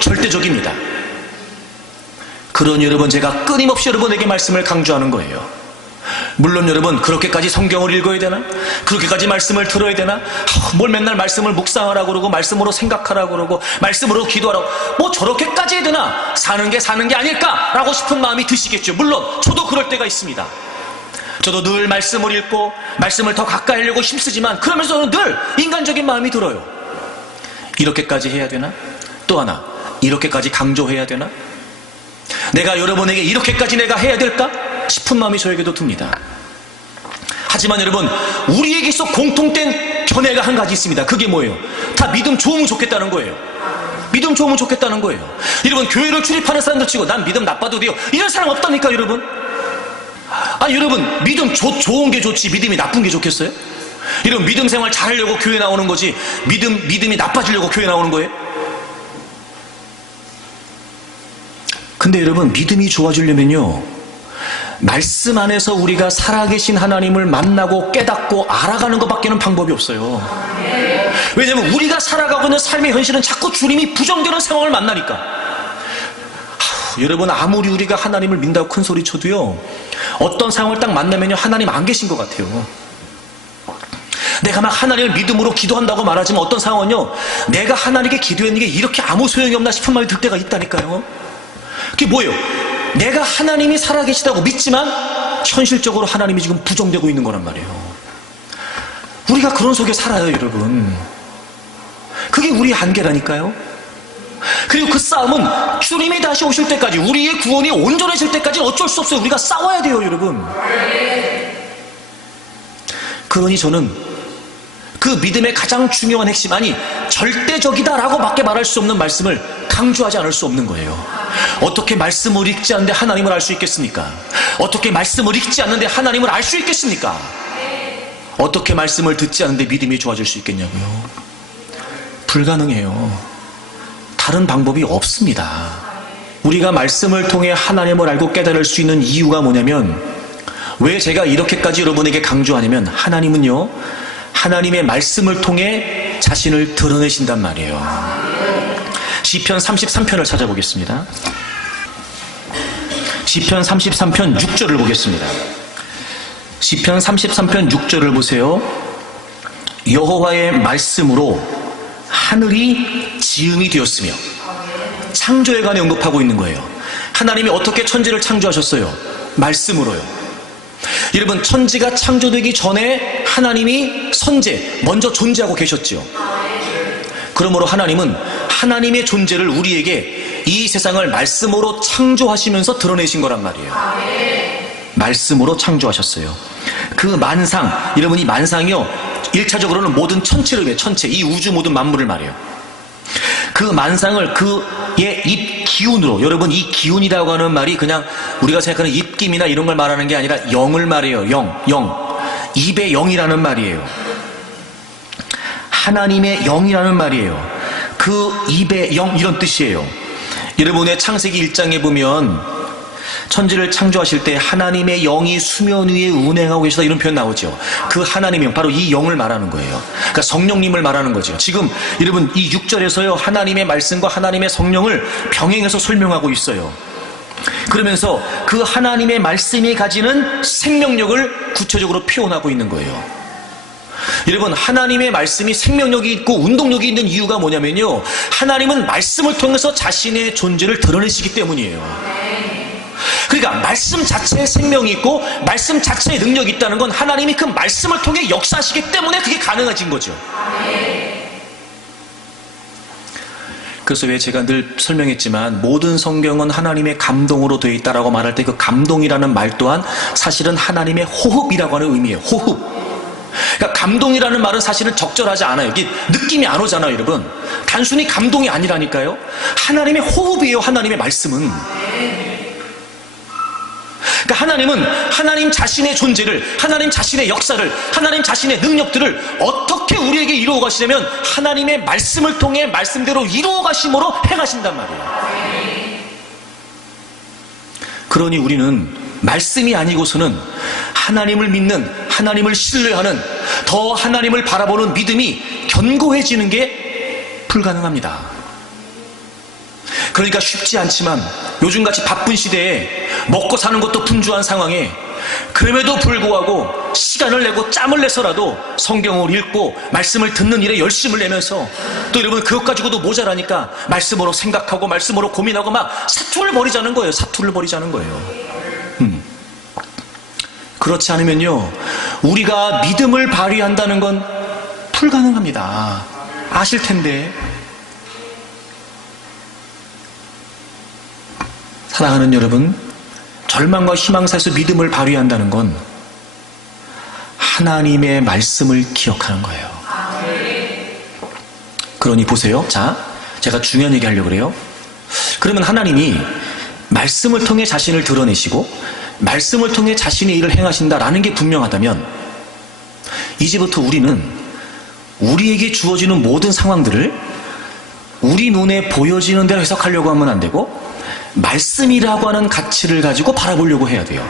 절대적입니다. 그러니 여러분, 제가 끊임없이 여러분에게 말씀을 강조하는 거예요. 물론 여러분, 그렇게까지 성경을 읽어야 되나? 그렇게까지 말씀을 들어야 되나? 뭘 맨날 말씀을 묵상하라고 그러고 말씀으로 생각하라고 그러고 말씀으로 기도하라고, 뭐 저렇게까지 해야 되나? 사는 게 아닐까라고 싶은 마음이 드시겠죠. 물론 저도 그럴 때가 있습니다. 저도 늘 말씀을 읽고 말씀을 더 가까이 하려고 힘쓰지만 그러면서는 늘 인간적인 마음이 들어요. 이렇게까지 해야 되나? 또 하나, 이렇게까지 강조해야 되나? 내가 여러분에게 이렇게까지 내가 해야 될까? 싶은 마음이 저에게도 듭니다. 하지만 여러분, 우리에게서 공통된 견해가 한 가지 있습니다. 그게 뭐예요? 다 믿음 좋으면 좋겠다는 거예요. 믿음 좋으면 좋겠다는 거예요. 여러분, 교회를 출입하는 사람들 치고 난 믿음 나빠도 돼요, 이런 사람 없다니까 여러분. 여러분, 믿음 좋은 게 좋지 믿음이 나쁜 게 좋겠어요? 여러분, 믿음 생활 잘하려고 교회 나오는 거지 믿음이 나빠지려고 교회 나오는 거예요? 근데 여러분, 믿음이 좋아지려면요, 말씀 안에서 우리가 살아계신 하나님을 만나고 깨닫고 알아가는 것밖에는 방법이 없어요. 왜냐하면 우리가 살아가고 있는 삶의 현실은 자꾸 주님이 부정되는 상황을 만나니까. 여러분, 아무리 우리가 하나님을 믿는다고 큰 소리 쳐도요, 어떤 상황을 딱 만나면요, 하나님 안 계신 것 같아요. 내가 막 하나님을 믿음으로 기도한다고 말하지만 어떤 상황은요, 내가 하나님께 기도했는 게 이렇게 아무 소용이 없나 싶은 마음이 들 때가 있다니까요. 그게 뭐예요? 내가 하나님이 살아계시다고 믿지만 현실적으로 하나님이 지금 부정되고 있는 거란 말이에요. 우리가 그런 속에 살아요, 여러분. 그게 우리의 한계라니까요. 그리고 그 싸움은 주님이 다시 오실 때까지, 우리의 구원이 온전해질 때까지 어쩔 수 없어요. 우리가 싸워야 돼요, 여러분. 그러니 저는 그 믿음의 가장 중요한 핵심, 아니 절대적이다라고 밖에 말할 수 없는 말씀을 강조하지 않을 수 없는 거예요. 어떻게 말씀을 읽지 않는데 하나님을 알 수 있겠습니까? 어떻게 말씀을 읽지 않는데 하나님을 알 수 있겠습니까? 어떻게 말씀을 듣지 않는데 믿음이 좋아질 수 있겠냐고요? 불가능해요. 다른 방법이 없습니다. 우리가 말씀을 통해 하나님을 알고 깨달을 수 있는 이유가 뭐냐면, 왜 제가 이렇게까지 여러분에게 강조하냐면, 하나님은요, 하나님의 말씀을 통해 자신을 드러내신단 말이에요. 시편 33편을 찾아보겠습니다. 시편 33편 6절을 보겠습니다. 시편 33편 6절을 보세요. 여호와의 말씀으로 하늘이 지음이 되었으며, 창조에 관해 언급하고 있는 거예요. 하나님이 어떻게 천지를 창조하셨어요? 말씀으로요. 여러분, 천지가 창조되기 전에 하나님이 선제, 먼저 존재하고 계셨죠. 그러므로 하나님은 하나님의 존재를 우리에게 이 세상을 말씀으로 창조하시면서 드러내신 거란 말이에요. 말씀으로 창조하셨어요. 그 만상, 여러분, 이 만상이요, 1차적으로는 모든 천체를 위해, 천체, 이 우주 모든 만물을 말해요. 그 만상을 그의 입 기운으로, 여러분, 이 기운이라고 하는 말이 그냥 우리가 생각하는 입김이나 이런 걸 말하는 게 아니라 영을 말해요. 영. 입의 영이라는 말이에요. 하나님의 영이라는 말이에요. 그 입의 영, 이런 뜻이에요. 여러분의 창세기 1장에 보면 천지를 창조하실 때 하나님의 영이 수면 위에 운행하고 계시다, 이런 표현 나오죠. 그 하나님의 영, 바로 이 영을 말하는 거예요. 그러니까 성령님을 말하는 거죠. 지금 여러분 이 6절에서요, 하나님의 말씀과 하나님의 성령을 병행해서 설명하고 있어요. 그러면서 그 하나님의 말씀이 가지는 생명력을 구체적으로 표현하고 있는 거예요. 여러분, 하나님의 말씀이 생명력이 있고 운동력이 있는 이유가 뭐냐면요, 하나님은 말씀을 통해서 자신의 존재를 드러내시기 때문이에요. 그러니까 말씀 자체에 생명이 있고 말씀 자체에 능력이 있다는 건 하나님이 그 말씀을 통해 역사하시기 때문에 그게 가능해진 거죠. 그래서 왜 제가 늘 설명했지만, 모든 성경은 하나님의 감동으로 되어 있다라고 말할 때 그 감동이라는 말 또한 사실은 하나님의 호흡이라고 하는 의미예요. 호흡. 그러니까 감동이라는 말은 사실은 적절하지 않아요. 이게 느낌이 안 오잖아요, 여러분. 단순히 감동이 아니라니까요. 하나님의 호흡이에요, 하나님의 말씀은. 그러니까 하나님은 하나님 자신의 존재를, 하나님 자신의 역사를, 하나님 자신의 능력들을 어떻게 우리에게 이루어 가시냐면 하나님의 말씀을 통해 말씀대로 이루어 가심으로 행하신단 말이에요. 그러니 우리는 말씀이 아니고서는 하나님을 믿는, 하나님을 신뢰하는, 더 하나님을 바라보는 믿음이 견고해지는 게 불가능합니다. 그러니까 쉽지 않지만 요즘같이 바쁜 시대에 먹고 사는 것도 분주한 상황에, 그럼에도 불구하고 시간을 내고 짬을 내서라도 성경을 읽고 말씀을 듣는 일에 열심을 내면서, 또 여러분 그것 가지고도 모자라니까 말씀으로 생각하고 말씀으로 고민하고 막 사투를 벌이자는 거예요. 사투를 벌이자는 거예요. 그렇지 않으면요, 우리가 믿음을 발휘한다는 건 불가능합니다. 아실 텐데. 사랑하는 여러분, 절망과 희망 사이에서 믿음을 발휘한다는 건 하나님의 말씀을 기억하는 거예요. 그러니 보세요. 자, 제가 중요한 얘기 하려고 그래요. 그러면 하나님이 말씀을 통해 자신을 드러내시고 말씀을 통해 자신의 일을 행하신다라는 게 분명하다면, 이제부터 우리는 우리에게 주어지는 모든 상황들을 우리 눈에 보여지는 대로 해석하려고 하면 안 되고, 말씀이라고 하는 가치를 가지고 바라보려고 해야 돼요.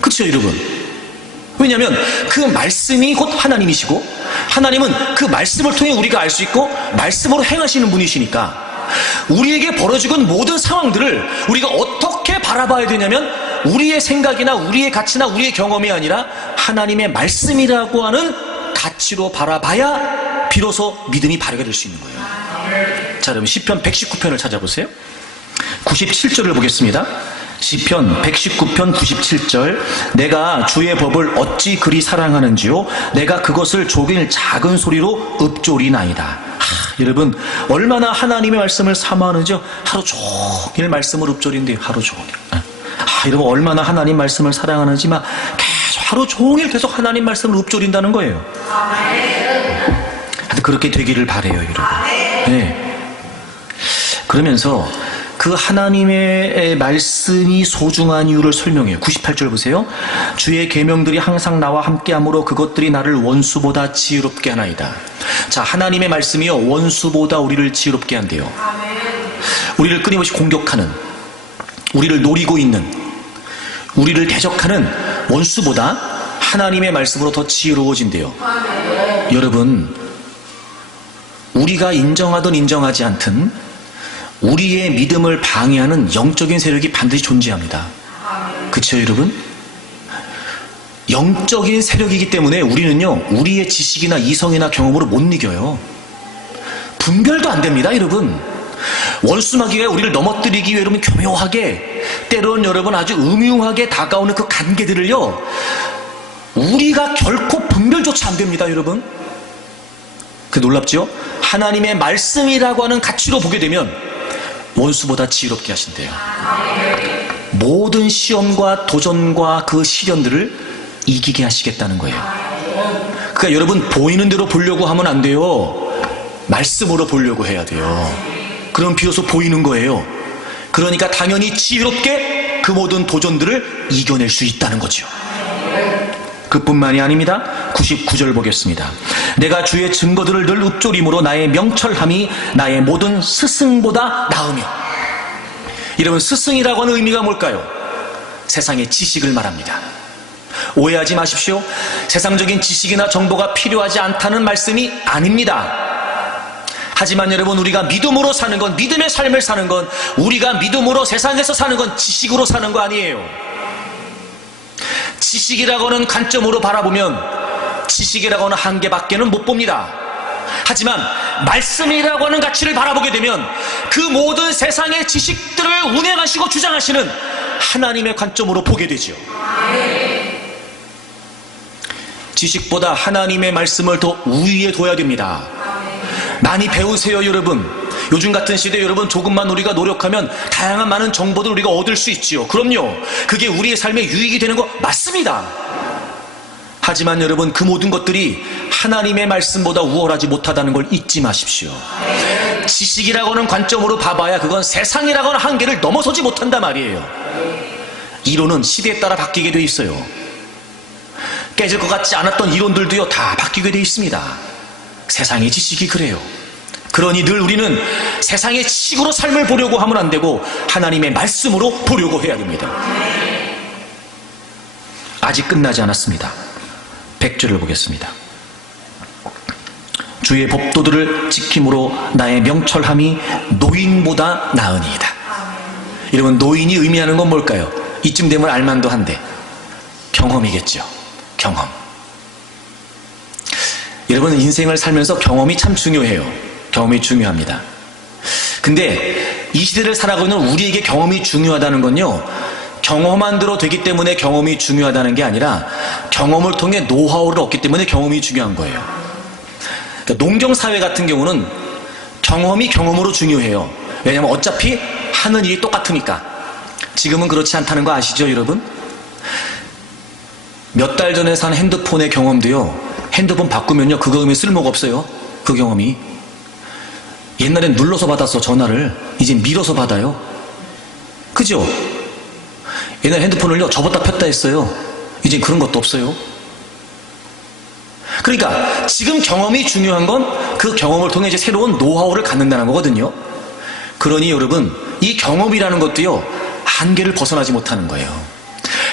그렇죠, 여러분? 왜냐하면 그 말씀이 곧 하나님이시고, 하나님은 그 말씀을 통해 우리가 알 수 있고 말씀으로 행하시는 분이시니까, 우리에게 벌어지고 있는 모든 상황들을 우리가 어떻게 바라봐야 되냐면, 우리의 생각이나 우리의 가치나 우리의 경험이 아니라 하나님의 말씀이라고 하는 가치로 바라봐야 비로소 믿음이 발휘가 될 수 있는 거예요. 자, 그럼 시편 119편을 찾아보세요. 97절을 보겠습니다. 시편 119편 97절. 내가 주의 법을 어찌 그리 사랑하는지요, 내가 그것을 종일 작은 소리로 읊조리나이다. 여러분, 얼마나 하나님의 말씀을 사모하는지요? 하루 종일 말씀을 읊조린대요. 하루 종일. 여러분, 얼마나 하나님 말씀을 사랑하는지 막 계속 하루 종일 계속 하나님 말씀을 읊조린다는 거예요. 그렇게 되기를 바래요, 여러분. 네. 그러면서 그 하나님의 말씀이 소중한 이유를 설명해요. 98절 보세요. 주의 계명들이 항상 나와 함께하므로 그것들이 나를 원수보다 지혜롭게 하나이다. 자, 하나님의 말씀이요, 원수보다 우리를 지혜롭게 한대요. 우리를 끊임없이 공격하는, 우리를 노리고 있는, 우리를 대적하는 원수보다 하나님의 말씀으로 더 지혜로워진대요. 여러분, 우리가 인정하든 인정하지 않든 우리의 믿음을 방해하는 영적인 세력이 반드시 존재합니다. 그렇죠, 여러분? 영적인 세력이기 때문에 우리는요, 우리의 지식이나 이성이나 경험으로 못 이겨요. 분별도 안 됩니다, 여러분. 원수마귀가 우리를 넘어뜨리기 위해 여러분 교묘하게, 때로는 여러분 아주 음흉하게 다가오는 그 관계들을요, 우리가 결코 분별조차 안 됩니다, 여러분. 그 놀랍죠? 하나님의 말씀이라고 하는 가치로 보게 되면 원수보다 지혜롭게 하신대요. 모든 시험과 도전과 그 시련들을 이기게 하시겠다는 거예요. 그러니까 여러분, 보이는 대로 보려고 하면 안 돼요. 말씀으로 보려고 해야 돼요. 그럼 비로소 보이는 거예요. 그러니까 당연히 지혜롭게 그 모든 도전들을 이겨낼 수 있다는 거죠. 그뿐만이 아닙니다. 99절 보겠습니다. 내가 주의 증거들을 늘 읊조림으로 나의 명철함이 나의 모든 스승보다 나으며. 여러분, 스승이라고 하는 의미가 뭘까요? 세상의 지식을 말합니다. 오해하지 마십시오. 세상적인 지식이나 정보가 필요하지 않다는 말씀이 아닙니다. 하지만 여러분, 우리가 믿음으로 사는 건, 믿음의 삶을 사는 건, 우리가 믿음으로 세상에서 사는 건 지식으로 사는 거 아니에요. 지식이라고 하는 관점으로 바라보면 지식이라고 하는 한계밖에는 못 봅니다. 하지만 말씀이라고 하는 가치를 바라보게 되면 그 모든 세상의 지식들을 운행하시고 주장하시는 하나님의 관점으로 보게 되죠. 지식보다 하나님의 말씀을 더 우위에 둬야 됩니다. 많이 배우세요, 여러분. 요즘 같은 시대에 여러분, 조금만 우리가 노력하면 다양한 많은 정보들을 우리가 얻을 수 있지요. 그럼요. 그게 우리의 삶에 유익이 되는 거 맞습니다. 하지만 여러분, 그 모든 것들이 하나님의 말씀보다 우월하지 못하다는 걸 잊지 마십시오. 지식이라고 하는 관점으로 봐봐야 그건 세상이라고 하는 한계를 넘어서지 못한단 말이에요. 이론은 시대에 따라 바뀌게 돼 있어요. 깨질 것 같지 않았던 이론들도요, 다 바뀌게 돼 있습니다. 세상의 지식이 그래요. 그러니 늘 우리는 세상의 지식으로 삶을 보려고 하면 안 되고 하나님의 말씀으로 보려고 해야 됩니다. 아직 끝나지 않았습니다. 100절을 보겠습니다. 주의 법도들을 지킴으로 나의 명철함이 노인보다 나으니이다. 여러분, 노인이 의미하는 건 뭘까요? 이쯤 되면 알만도 한데 경험이겠죠. 경험. 여러분, 인생을 살면서 경험이 참 중요해요. 경험이 중요합니다. 근데 이 시대를 살아가고 있는 우리에게 경험이 중요하다는 건요, 경험한 대로 되기 때문에 경험이 중요하다는 게 아니라 경험을 통해 노하우를 얻기 때문에 경험이 중요한 거예요. 그러니까 농경사회 같은 경우는 경험이 경험으로 중요해요. 왜냐하면 어차피 하는 일이 똑같으니까. 지금은 그렇지 않다는 거 아시죠, 여러분? 몇 달 전에 산 핸드폰의 경험도요, 핸드폰 바꾸면요, 그거 의미 쓸모가 없어요. 그 경험이. 옛날엔 눌러서 받았어, 전화를. 이제 밀어서 받아요. 그죠? 옛날 핸드폰을요, 접었다 폈다 했어요. 이젠 그런 것도 없어요. 그러니까 지금 경험이 중요한 건 그 경험을 통해 이제 새로운 노하우를 갖는다는 거거든요. 그러니 여러분, 이 경험이라는 것도요, 한계를 벗어나지 못하는 거예요.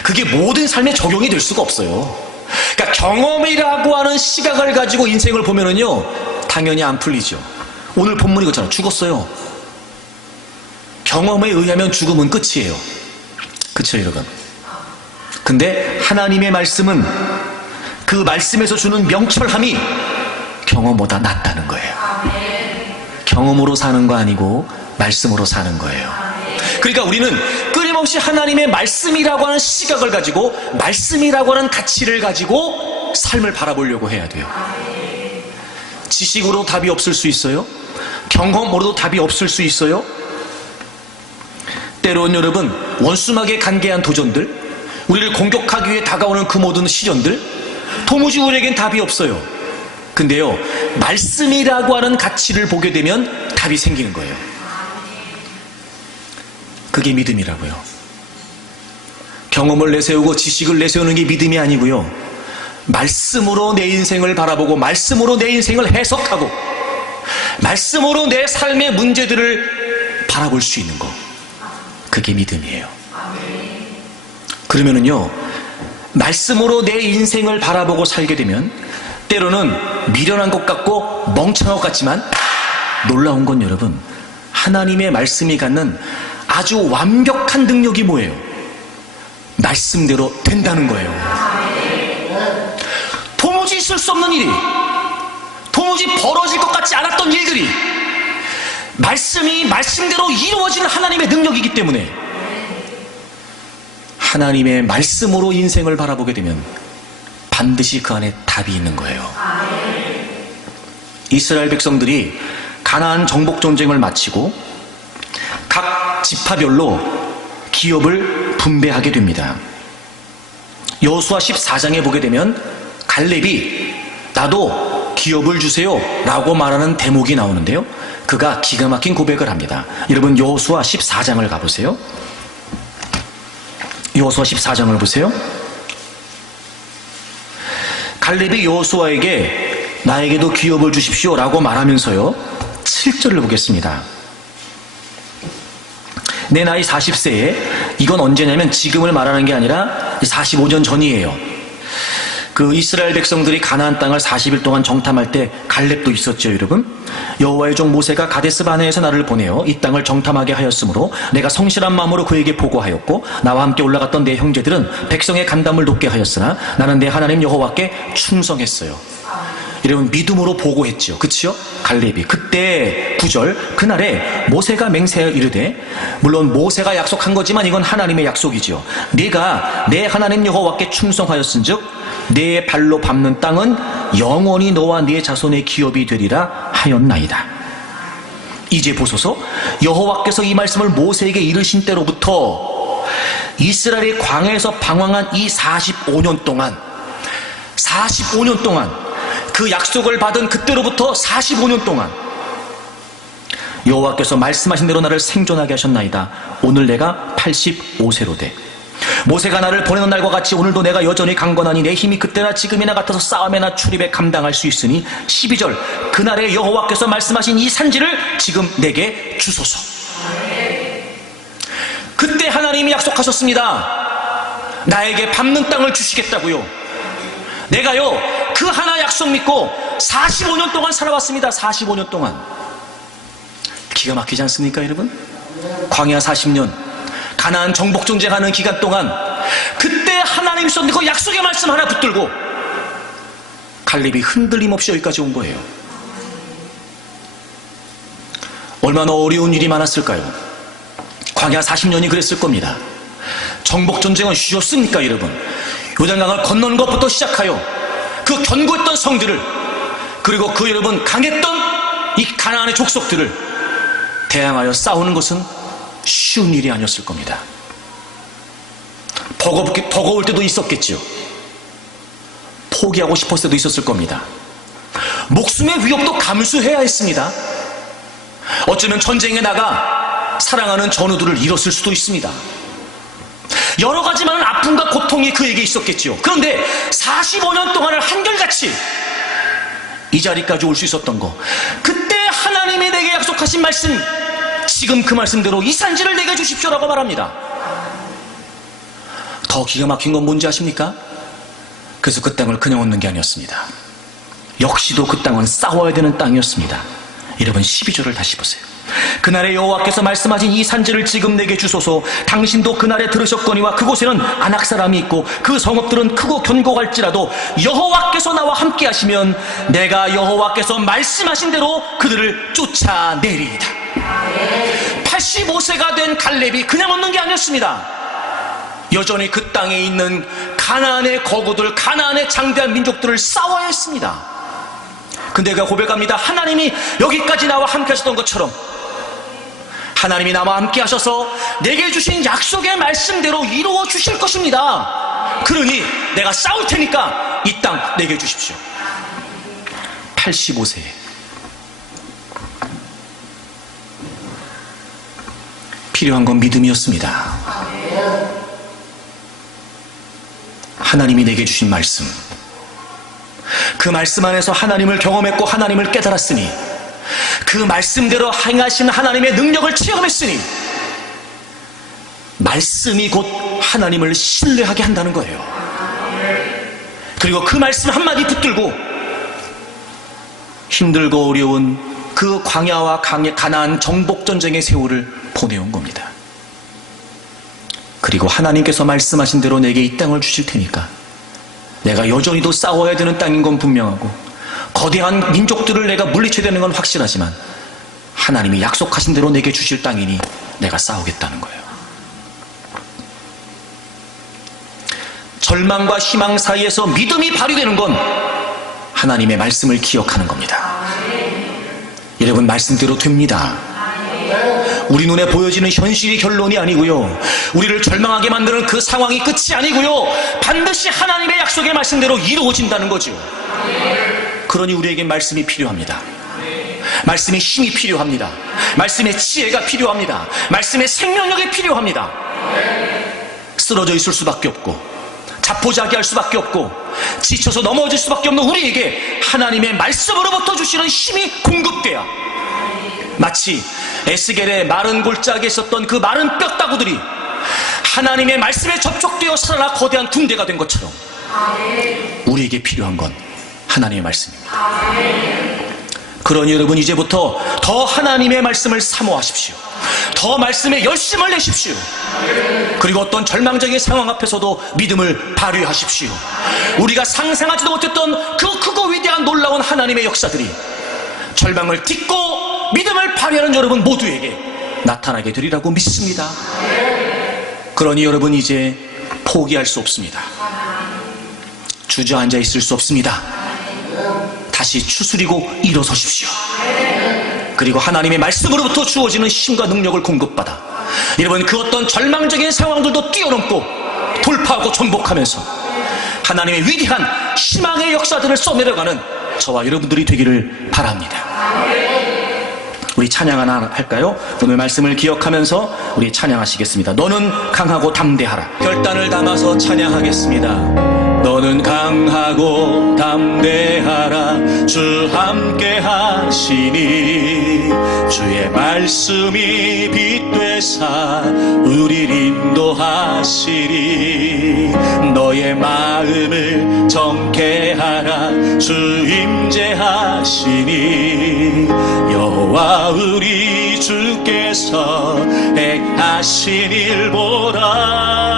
그게 모든 삶에 적용이 될 수가 없어요. 그러니까 경험이라고 하는 시각을 가지고 인생을 보면은요, 당연히 안 풀리죠. 오늘 본문이 그렇잖아요. 죽었어요. 경험에 의하면 죽음은 끝이에요. 그쵸, 여러분? 근데 하나님의 말씀은 그 말씀에서 주는 명철함이 경험보다 낫다는 거예요. 경험으로 사는 거 아니고 말씀으로 사는 거예요. 그러니까 우리는 끊임없이 하나님의 말씀이라고 하는 시각을 가지고, 말씀이라고 하는 가치를 가지고 삶을 바라보려고 해야 돼요. 지식으로 답이 없을 수 있어요? 경험으로도 답이 없을 수 있어요? 때론 여러분, 원수막에 간계한 도전들, 우리를 공격하기 위해 다가오는 그 모든 시련들, 도무지 우리에겐 답이 없어요. 근데요, 말씀이라고 하는 가치를 보게 되면 답이 생기는 거예요. 그게 믿음이라고요. 경험을 내세우고 지식을 내세우는 게 믿음이 아니고요. 말씀으로 내 인생을 바라보고 말씀으로 내 인생을 해석하고 말씀으로 내 삶의 문제들을 바라볼 수 있는 거, 그게 믿음이에요. 그러면은요, 말씀으로 내 인생을 바라보고 살게 되면 때로는 미련한 것 같고 멍청한 것 같지만 놀라운 건 여러분, 하나님의 말씀이 갖는 아주 완벽한 능력이 뭐예요? 말씀대로 된다는 거예요. 도무지 있을 수 없는 일이, 도무지 벌어질 것 같지 않았던 일들이 말씀이 말씀대로 이루어지는 하나님의 능력이기 때문에 하나님의 말씀으로 인생을 바라보게 되면 반드시 그 안에 답이 있는 거예요. 이스라엘 백성들이 가나안 정복 전쟁을 마치고 각 지파별로 기업을 분배하게 됩니다. 여호수아 14장에 보게 되면 갈렙이 나도 기업을 주세요 라고 말하는 대목이 나오는데요, 그가 기가 막힌 고백을 합니다. 여러분 여호수아 14장을 가보세요. 여호수아 14장을 보세요. 갈렙이 여호수아에게 나에게도 기업을 주십시오 라고 말하면서요, 7절을 보겠습니다. 내 나이 40세에, 이건 언제냐면 지금을 말하는 게 아니라 45년 전이에요. 그 이스라엘 백성들이 가나안 땅을 40일 동안 정탐할 때 갈렙도 있었죠, 여러분. 여호와의 종 모세가 가데스 바네에서 나를 보내어 이 땅을 정탐하게 하였으므로 내가 성실한 마음으로 그에게 보고하였고 나와 함께 올라갔던 내 형제들은 백성의 간담을 돕게 하였으나 나는 내 하나님 여호와께 충성했어요. 여러분 믿음으로 보고했죠, 그치요? 갈렙이 그때 9절, 그날에 모세가 맹세하여 이르되, 물론 모세가 약속한 거지만 이건 하나님의 약속이죠. 네가 내 하나님 여호와께 충성하였은즉 내 발로 밟는 땅은 영원히 너와 네 자손의 기업이 되리라 하였나이다. 이제 보소서, 여호와께서 이 말씀을 모세에게 이르신 때로부터 이스라엘이 광야에서 방황한 이 45년 동안 그 약속을 받은 그때로부터 45년 동안 여호와께서 말씀하신 대로 나를 생존하게 하셨나이다. 오늘 내가 85세로 돼. 모세가 나를 보내는 날과 같이 오늘도 내가 여전히 강건하니 내 힘이 그때나 지금이나 같아서 싸움에나 출입에 감당할 수 있으니. 12절, 그날에 여호와께서 말씀하신 이 산지를 지금 내게 주소서. 그때 하나님이 약속하셨습니다. 나에게 밟는 땅을 주시겠다고요. 내가요 그 하나 약속 믿고 45년 동안 살아왔습니다. 45년 동안. 기가 막히지 않습니까, 여러분? 광야 40년, 가나안 정복 전쟁하는 기간 동안 그때 하나님이 쏜 그 약속의 말씀 하나 붙들고 갈렙이 흔들림 없이 여기까지 온 거예요. 얼마나 어려운 일이 많았을까요? 광야 40년이 그랬을 겁니다. 정복 전쟁은 쉬웠습니까, 여러분? 요단강을 건너는 것부터 시작하여 그 견고했던 성들을, 그리고 그 여러분 강했던 이 가나안의 족속들을 대항하여 싸우는 것은 쉬운 일이 아니었을 겁니다. 버거울 때도 있었겠죠. 포기하고 싶었을 때도 있었을 겁니다. 목숨의 위협도 감수해야 했습니다. 어쩌면 전쟁에 나가 사랑하는 전우들을 잃었을 수도 있습니다. 여러 가지 많은 아픔과 고통이 그에게 있었겠죠. 그런데 45년 동안을 한결같이 이 자리까지 올 수 있었던 거, 그때 하나님이 내게 약속하신 말씀, 지금 그 말씀대로 이 산지를 내게 주십시오라고 말합니다. 더 기가 막힌 건 뭔지 아십니까? 그래서 그 땅을 그냥 얻는 게 아니었습니다. 역시도 그 땅은 싸워야 되는 땅이었습니다. 여러분 12절을 다시 보세요. 그날에 여호와께서 말씀하신 이 산지를 지금 내게 주소서. 당신도 그날에 들으셨거니와 그곳에는 아낙 사람이 있고 그 성읍들은 크고 견고할지라도 여호와께서 나와 함께 하시면 내가 여호와께서 말씀하신 대로 그들을 쫓아내리이다. 85세가 된 갈렙이 그냥 얻는 게 아니었습니다. 여전히 그 땅에 있는 가나안의 거구들, 가나안의 장대한 민족들을 싸워야 했습니다. 근데 그가 고백합니다. 하나님이 여기까지 나와 함께 하셨던 것처럼 하나님이 나와 함께 하셔서 내게 주신 약속의 말씀대로 이루어 주실 것입니다. 그러니 내가 싸울 테니까 이 땅 내게 주십시오. 85세에 필요한 건 믿음이었습니다. 하나님이 내게 주신 말씀, 그 말씀 안에서 하나님을 경험했고 하나님을 깨달았으니, 그 말씀대로 행하신 하나님의 능력을 체험했으니, 말씀이 곧 하나님을 신뢰하게 한다는 거예요. 그리고 그 말씀 한마디 붙들고 힘들고 어려운 그 광야와 가나안 정복전쟁의 세월을 보내온 겁니다. 그리고 하나님께서 말씀하신 대로 내게 이 땅을 주실 테니까 내가 여전히도 싸워야 되는 땅인 건 분명하고 거대한 민족들을 내가 물리쳐야 되는 건 확실하지만 하나님이 약속하신 대로 내게 주실 땅이니 내가 싸우겠다는 거예요. 절망과 희망 사이에서 믿음이 발휘되는 건 하나님의 말씀을 기억하는 겁니다. 여러분, 말씀대로 됩니다. 우리 눈에 보여지는 현실이 결론이 아니고요, 우리를 절망하게 만드는 그 상황이 끝이 아니고요, 반드시 하나님의 약속의 말씀대로 이루어진다는 거죠. 그러니 우리에게 말씀이 필요합니다. 말씀의 힘이 필요합니다. 말씀의 지혜가 필요합니다. 말씀의 생명력이 필요합니다. 쓰러져 있을 수밖에 없고 자포자기할 수밖에 없고 지쳐서 넘어질 수밖에 없는 우리에게 하나님의 말씀으로부터 주시는 힘이 공급돼야, 마치 에스겔의 마른 골짜기에 있었던 그 마른 뼈다구들이 하나님의 말씀에 접촉되어 살아나 거대한 군대가 된 것처럼 우리에게 필요한 건 하나님의 말씀입니다. 그러니 여러분, 이제부터 더 하나님의 말씀을 사모하십시오. 더 말씀에 열심을 내십시오. 그리고 어떤 절망적인 상황 앞에서도 믿음을 발휘하십시오. 우리가 상상하지도 못했던 그 크고 위대한 놀라운 하나님의 역사들이 절망을 딛고 믿음을 발휘하는 여러분 모두에게 나타나게 되리라고 믿습니다. 그러니 여러분, 이제 포기할 수 없습니다. 주저앉아 있을 수 없습니다. 다시 추스리고 일어서십시오. 그리고 하나님의 말씀으로부터 주어지는 힘과 능력을 공급받아 여러분, 그 어떤 절망적인 상황들도 뛰어넘고 돌파하고 정복하면서 하나님의 위대한 희망의 역사들을 써내려가는 저와 여러분들이 되기를 바랍니다. 우리 찬양 하나 할까요? 오늘 말씀을 기억하면서 우리 찬양하시겠습니다. 너는 강하고 담대하라. 결단을 담아서 찬양하겠습니다. 너는 강하고 담대하라. 주 함께 하시니 주의 말씀이 빛되사 우리를 인도하시리. 너의 마음을 정케하라. 주 임재하시니 여호와 우리 주께서 행하신 일 보라.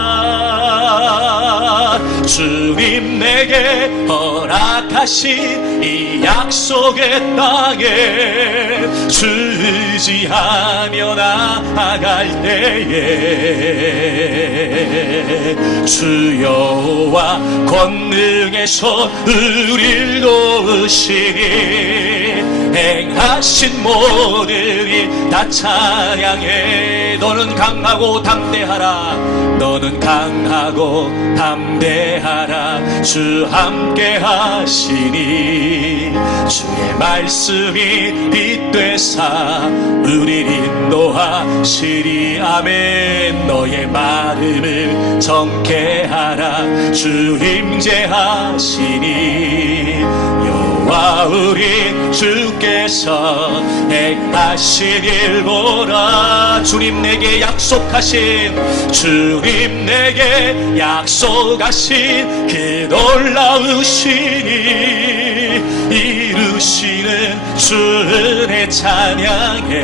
주님 내게 허락하신 이 약속의 땅에 주 의지하며 나아갈 때에 주 여호와 권능의 손 우릴 도우시니 행하신 모든 일 다 찬양해. 너는 강하고 담대하라. 너는 강하고 담대하라. 주 함께 하시니 주의 말씀이 빛되사 우리를 인도하시리. 아멘. 너의 마음을 정케하라. 주 임재하시니 여호와 우리 주께서 행하신 일 보라. 주님 내게 약속하신, 주님 내게 약속하신 그 놀라우신 일 이루시는 주의 찬양해.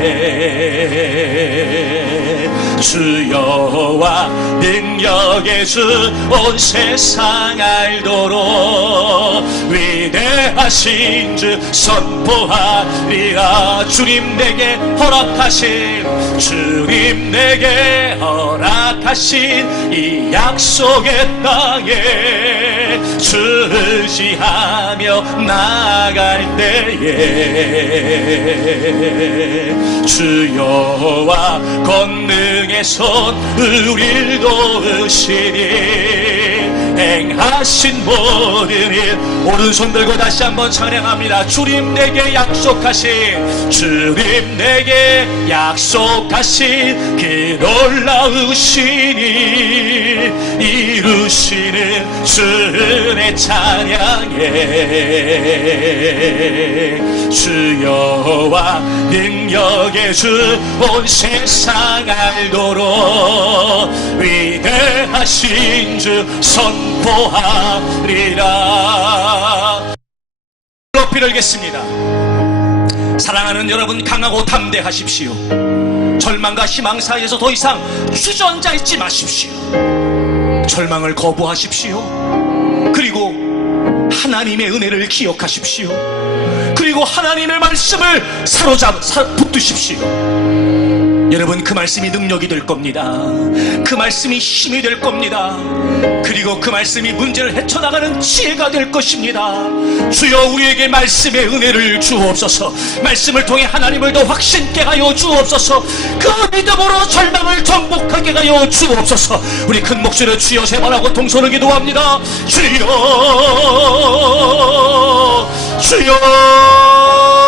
주 여호와 능력의 주 온 세상 알도록 위대하신 주 선포하리라. 주님 내게 허락하신, 주님 내게 허락하신 이 약속의 땅에 주 의지하며 나아갈 때에 주 여호와 권능의 손 우릴 도우시니 행하신 모든 일. 오른손 들고 다시 한번 찬양합니다. 주님 내게 약속하신, 주님 내게 약속하신 그 놀라우신 일 이루시는 주의 찬양해. 주여와 능력의 주 온 세상 알도록 위대하신 주 선포하리라. 높이 들겠습니다. 사랑하는 여러분, 강하고 담대하십시오. 절망과 희망 사이에서 더 이상 주저앉아있지 마십시오. 절망을 거부하십시오. 그리고 하나님의 은혜를 기억하십시오. 그리고 하나님의 말씀을 붙드십시오. 여러분, 그 말씀이 능력이 될 겁니다. 그 말씀이 힘이 될 겁니다. 그리고 그 말씀이 문제를 헤쳐나가는 지혜가 될 것입니다. 주여, 우리에게 말씀의 은혜를 주옵소서. 말씀을 통해 하나님을 더 확신케 하여 주옵소서. 그 믿음으로 절망을 정복하게 하여 주옵소서. 우리 큰 목소리로 주여 세 번 하고 동서로 기도합니다. 주여, 주여.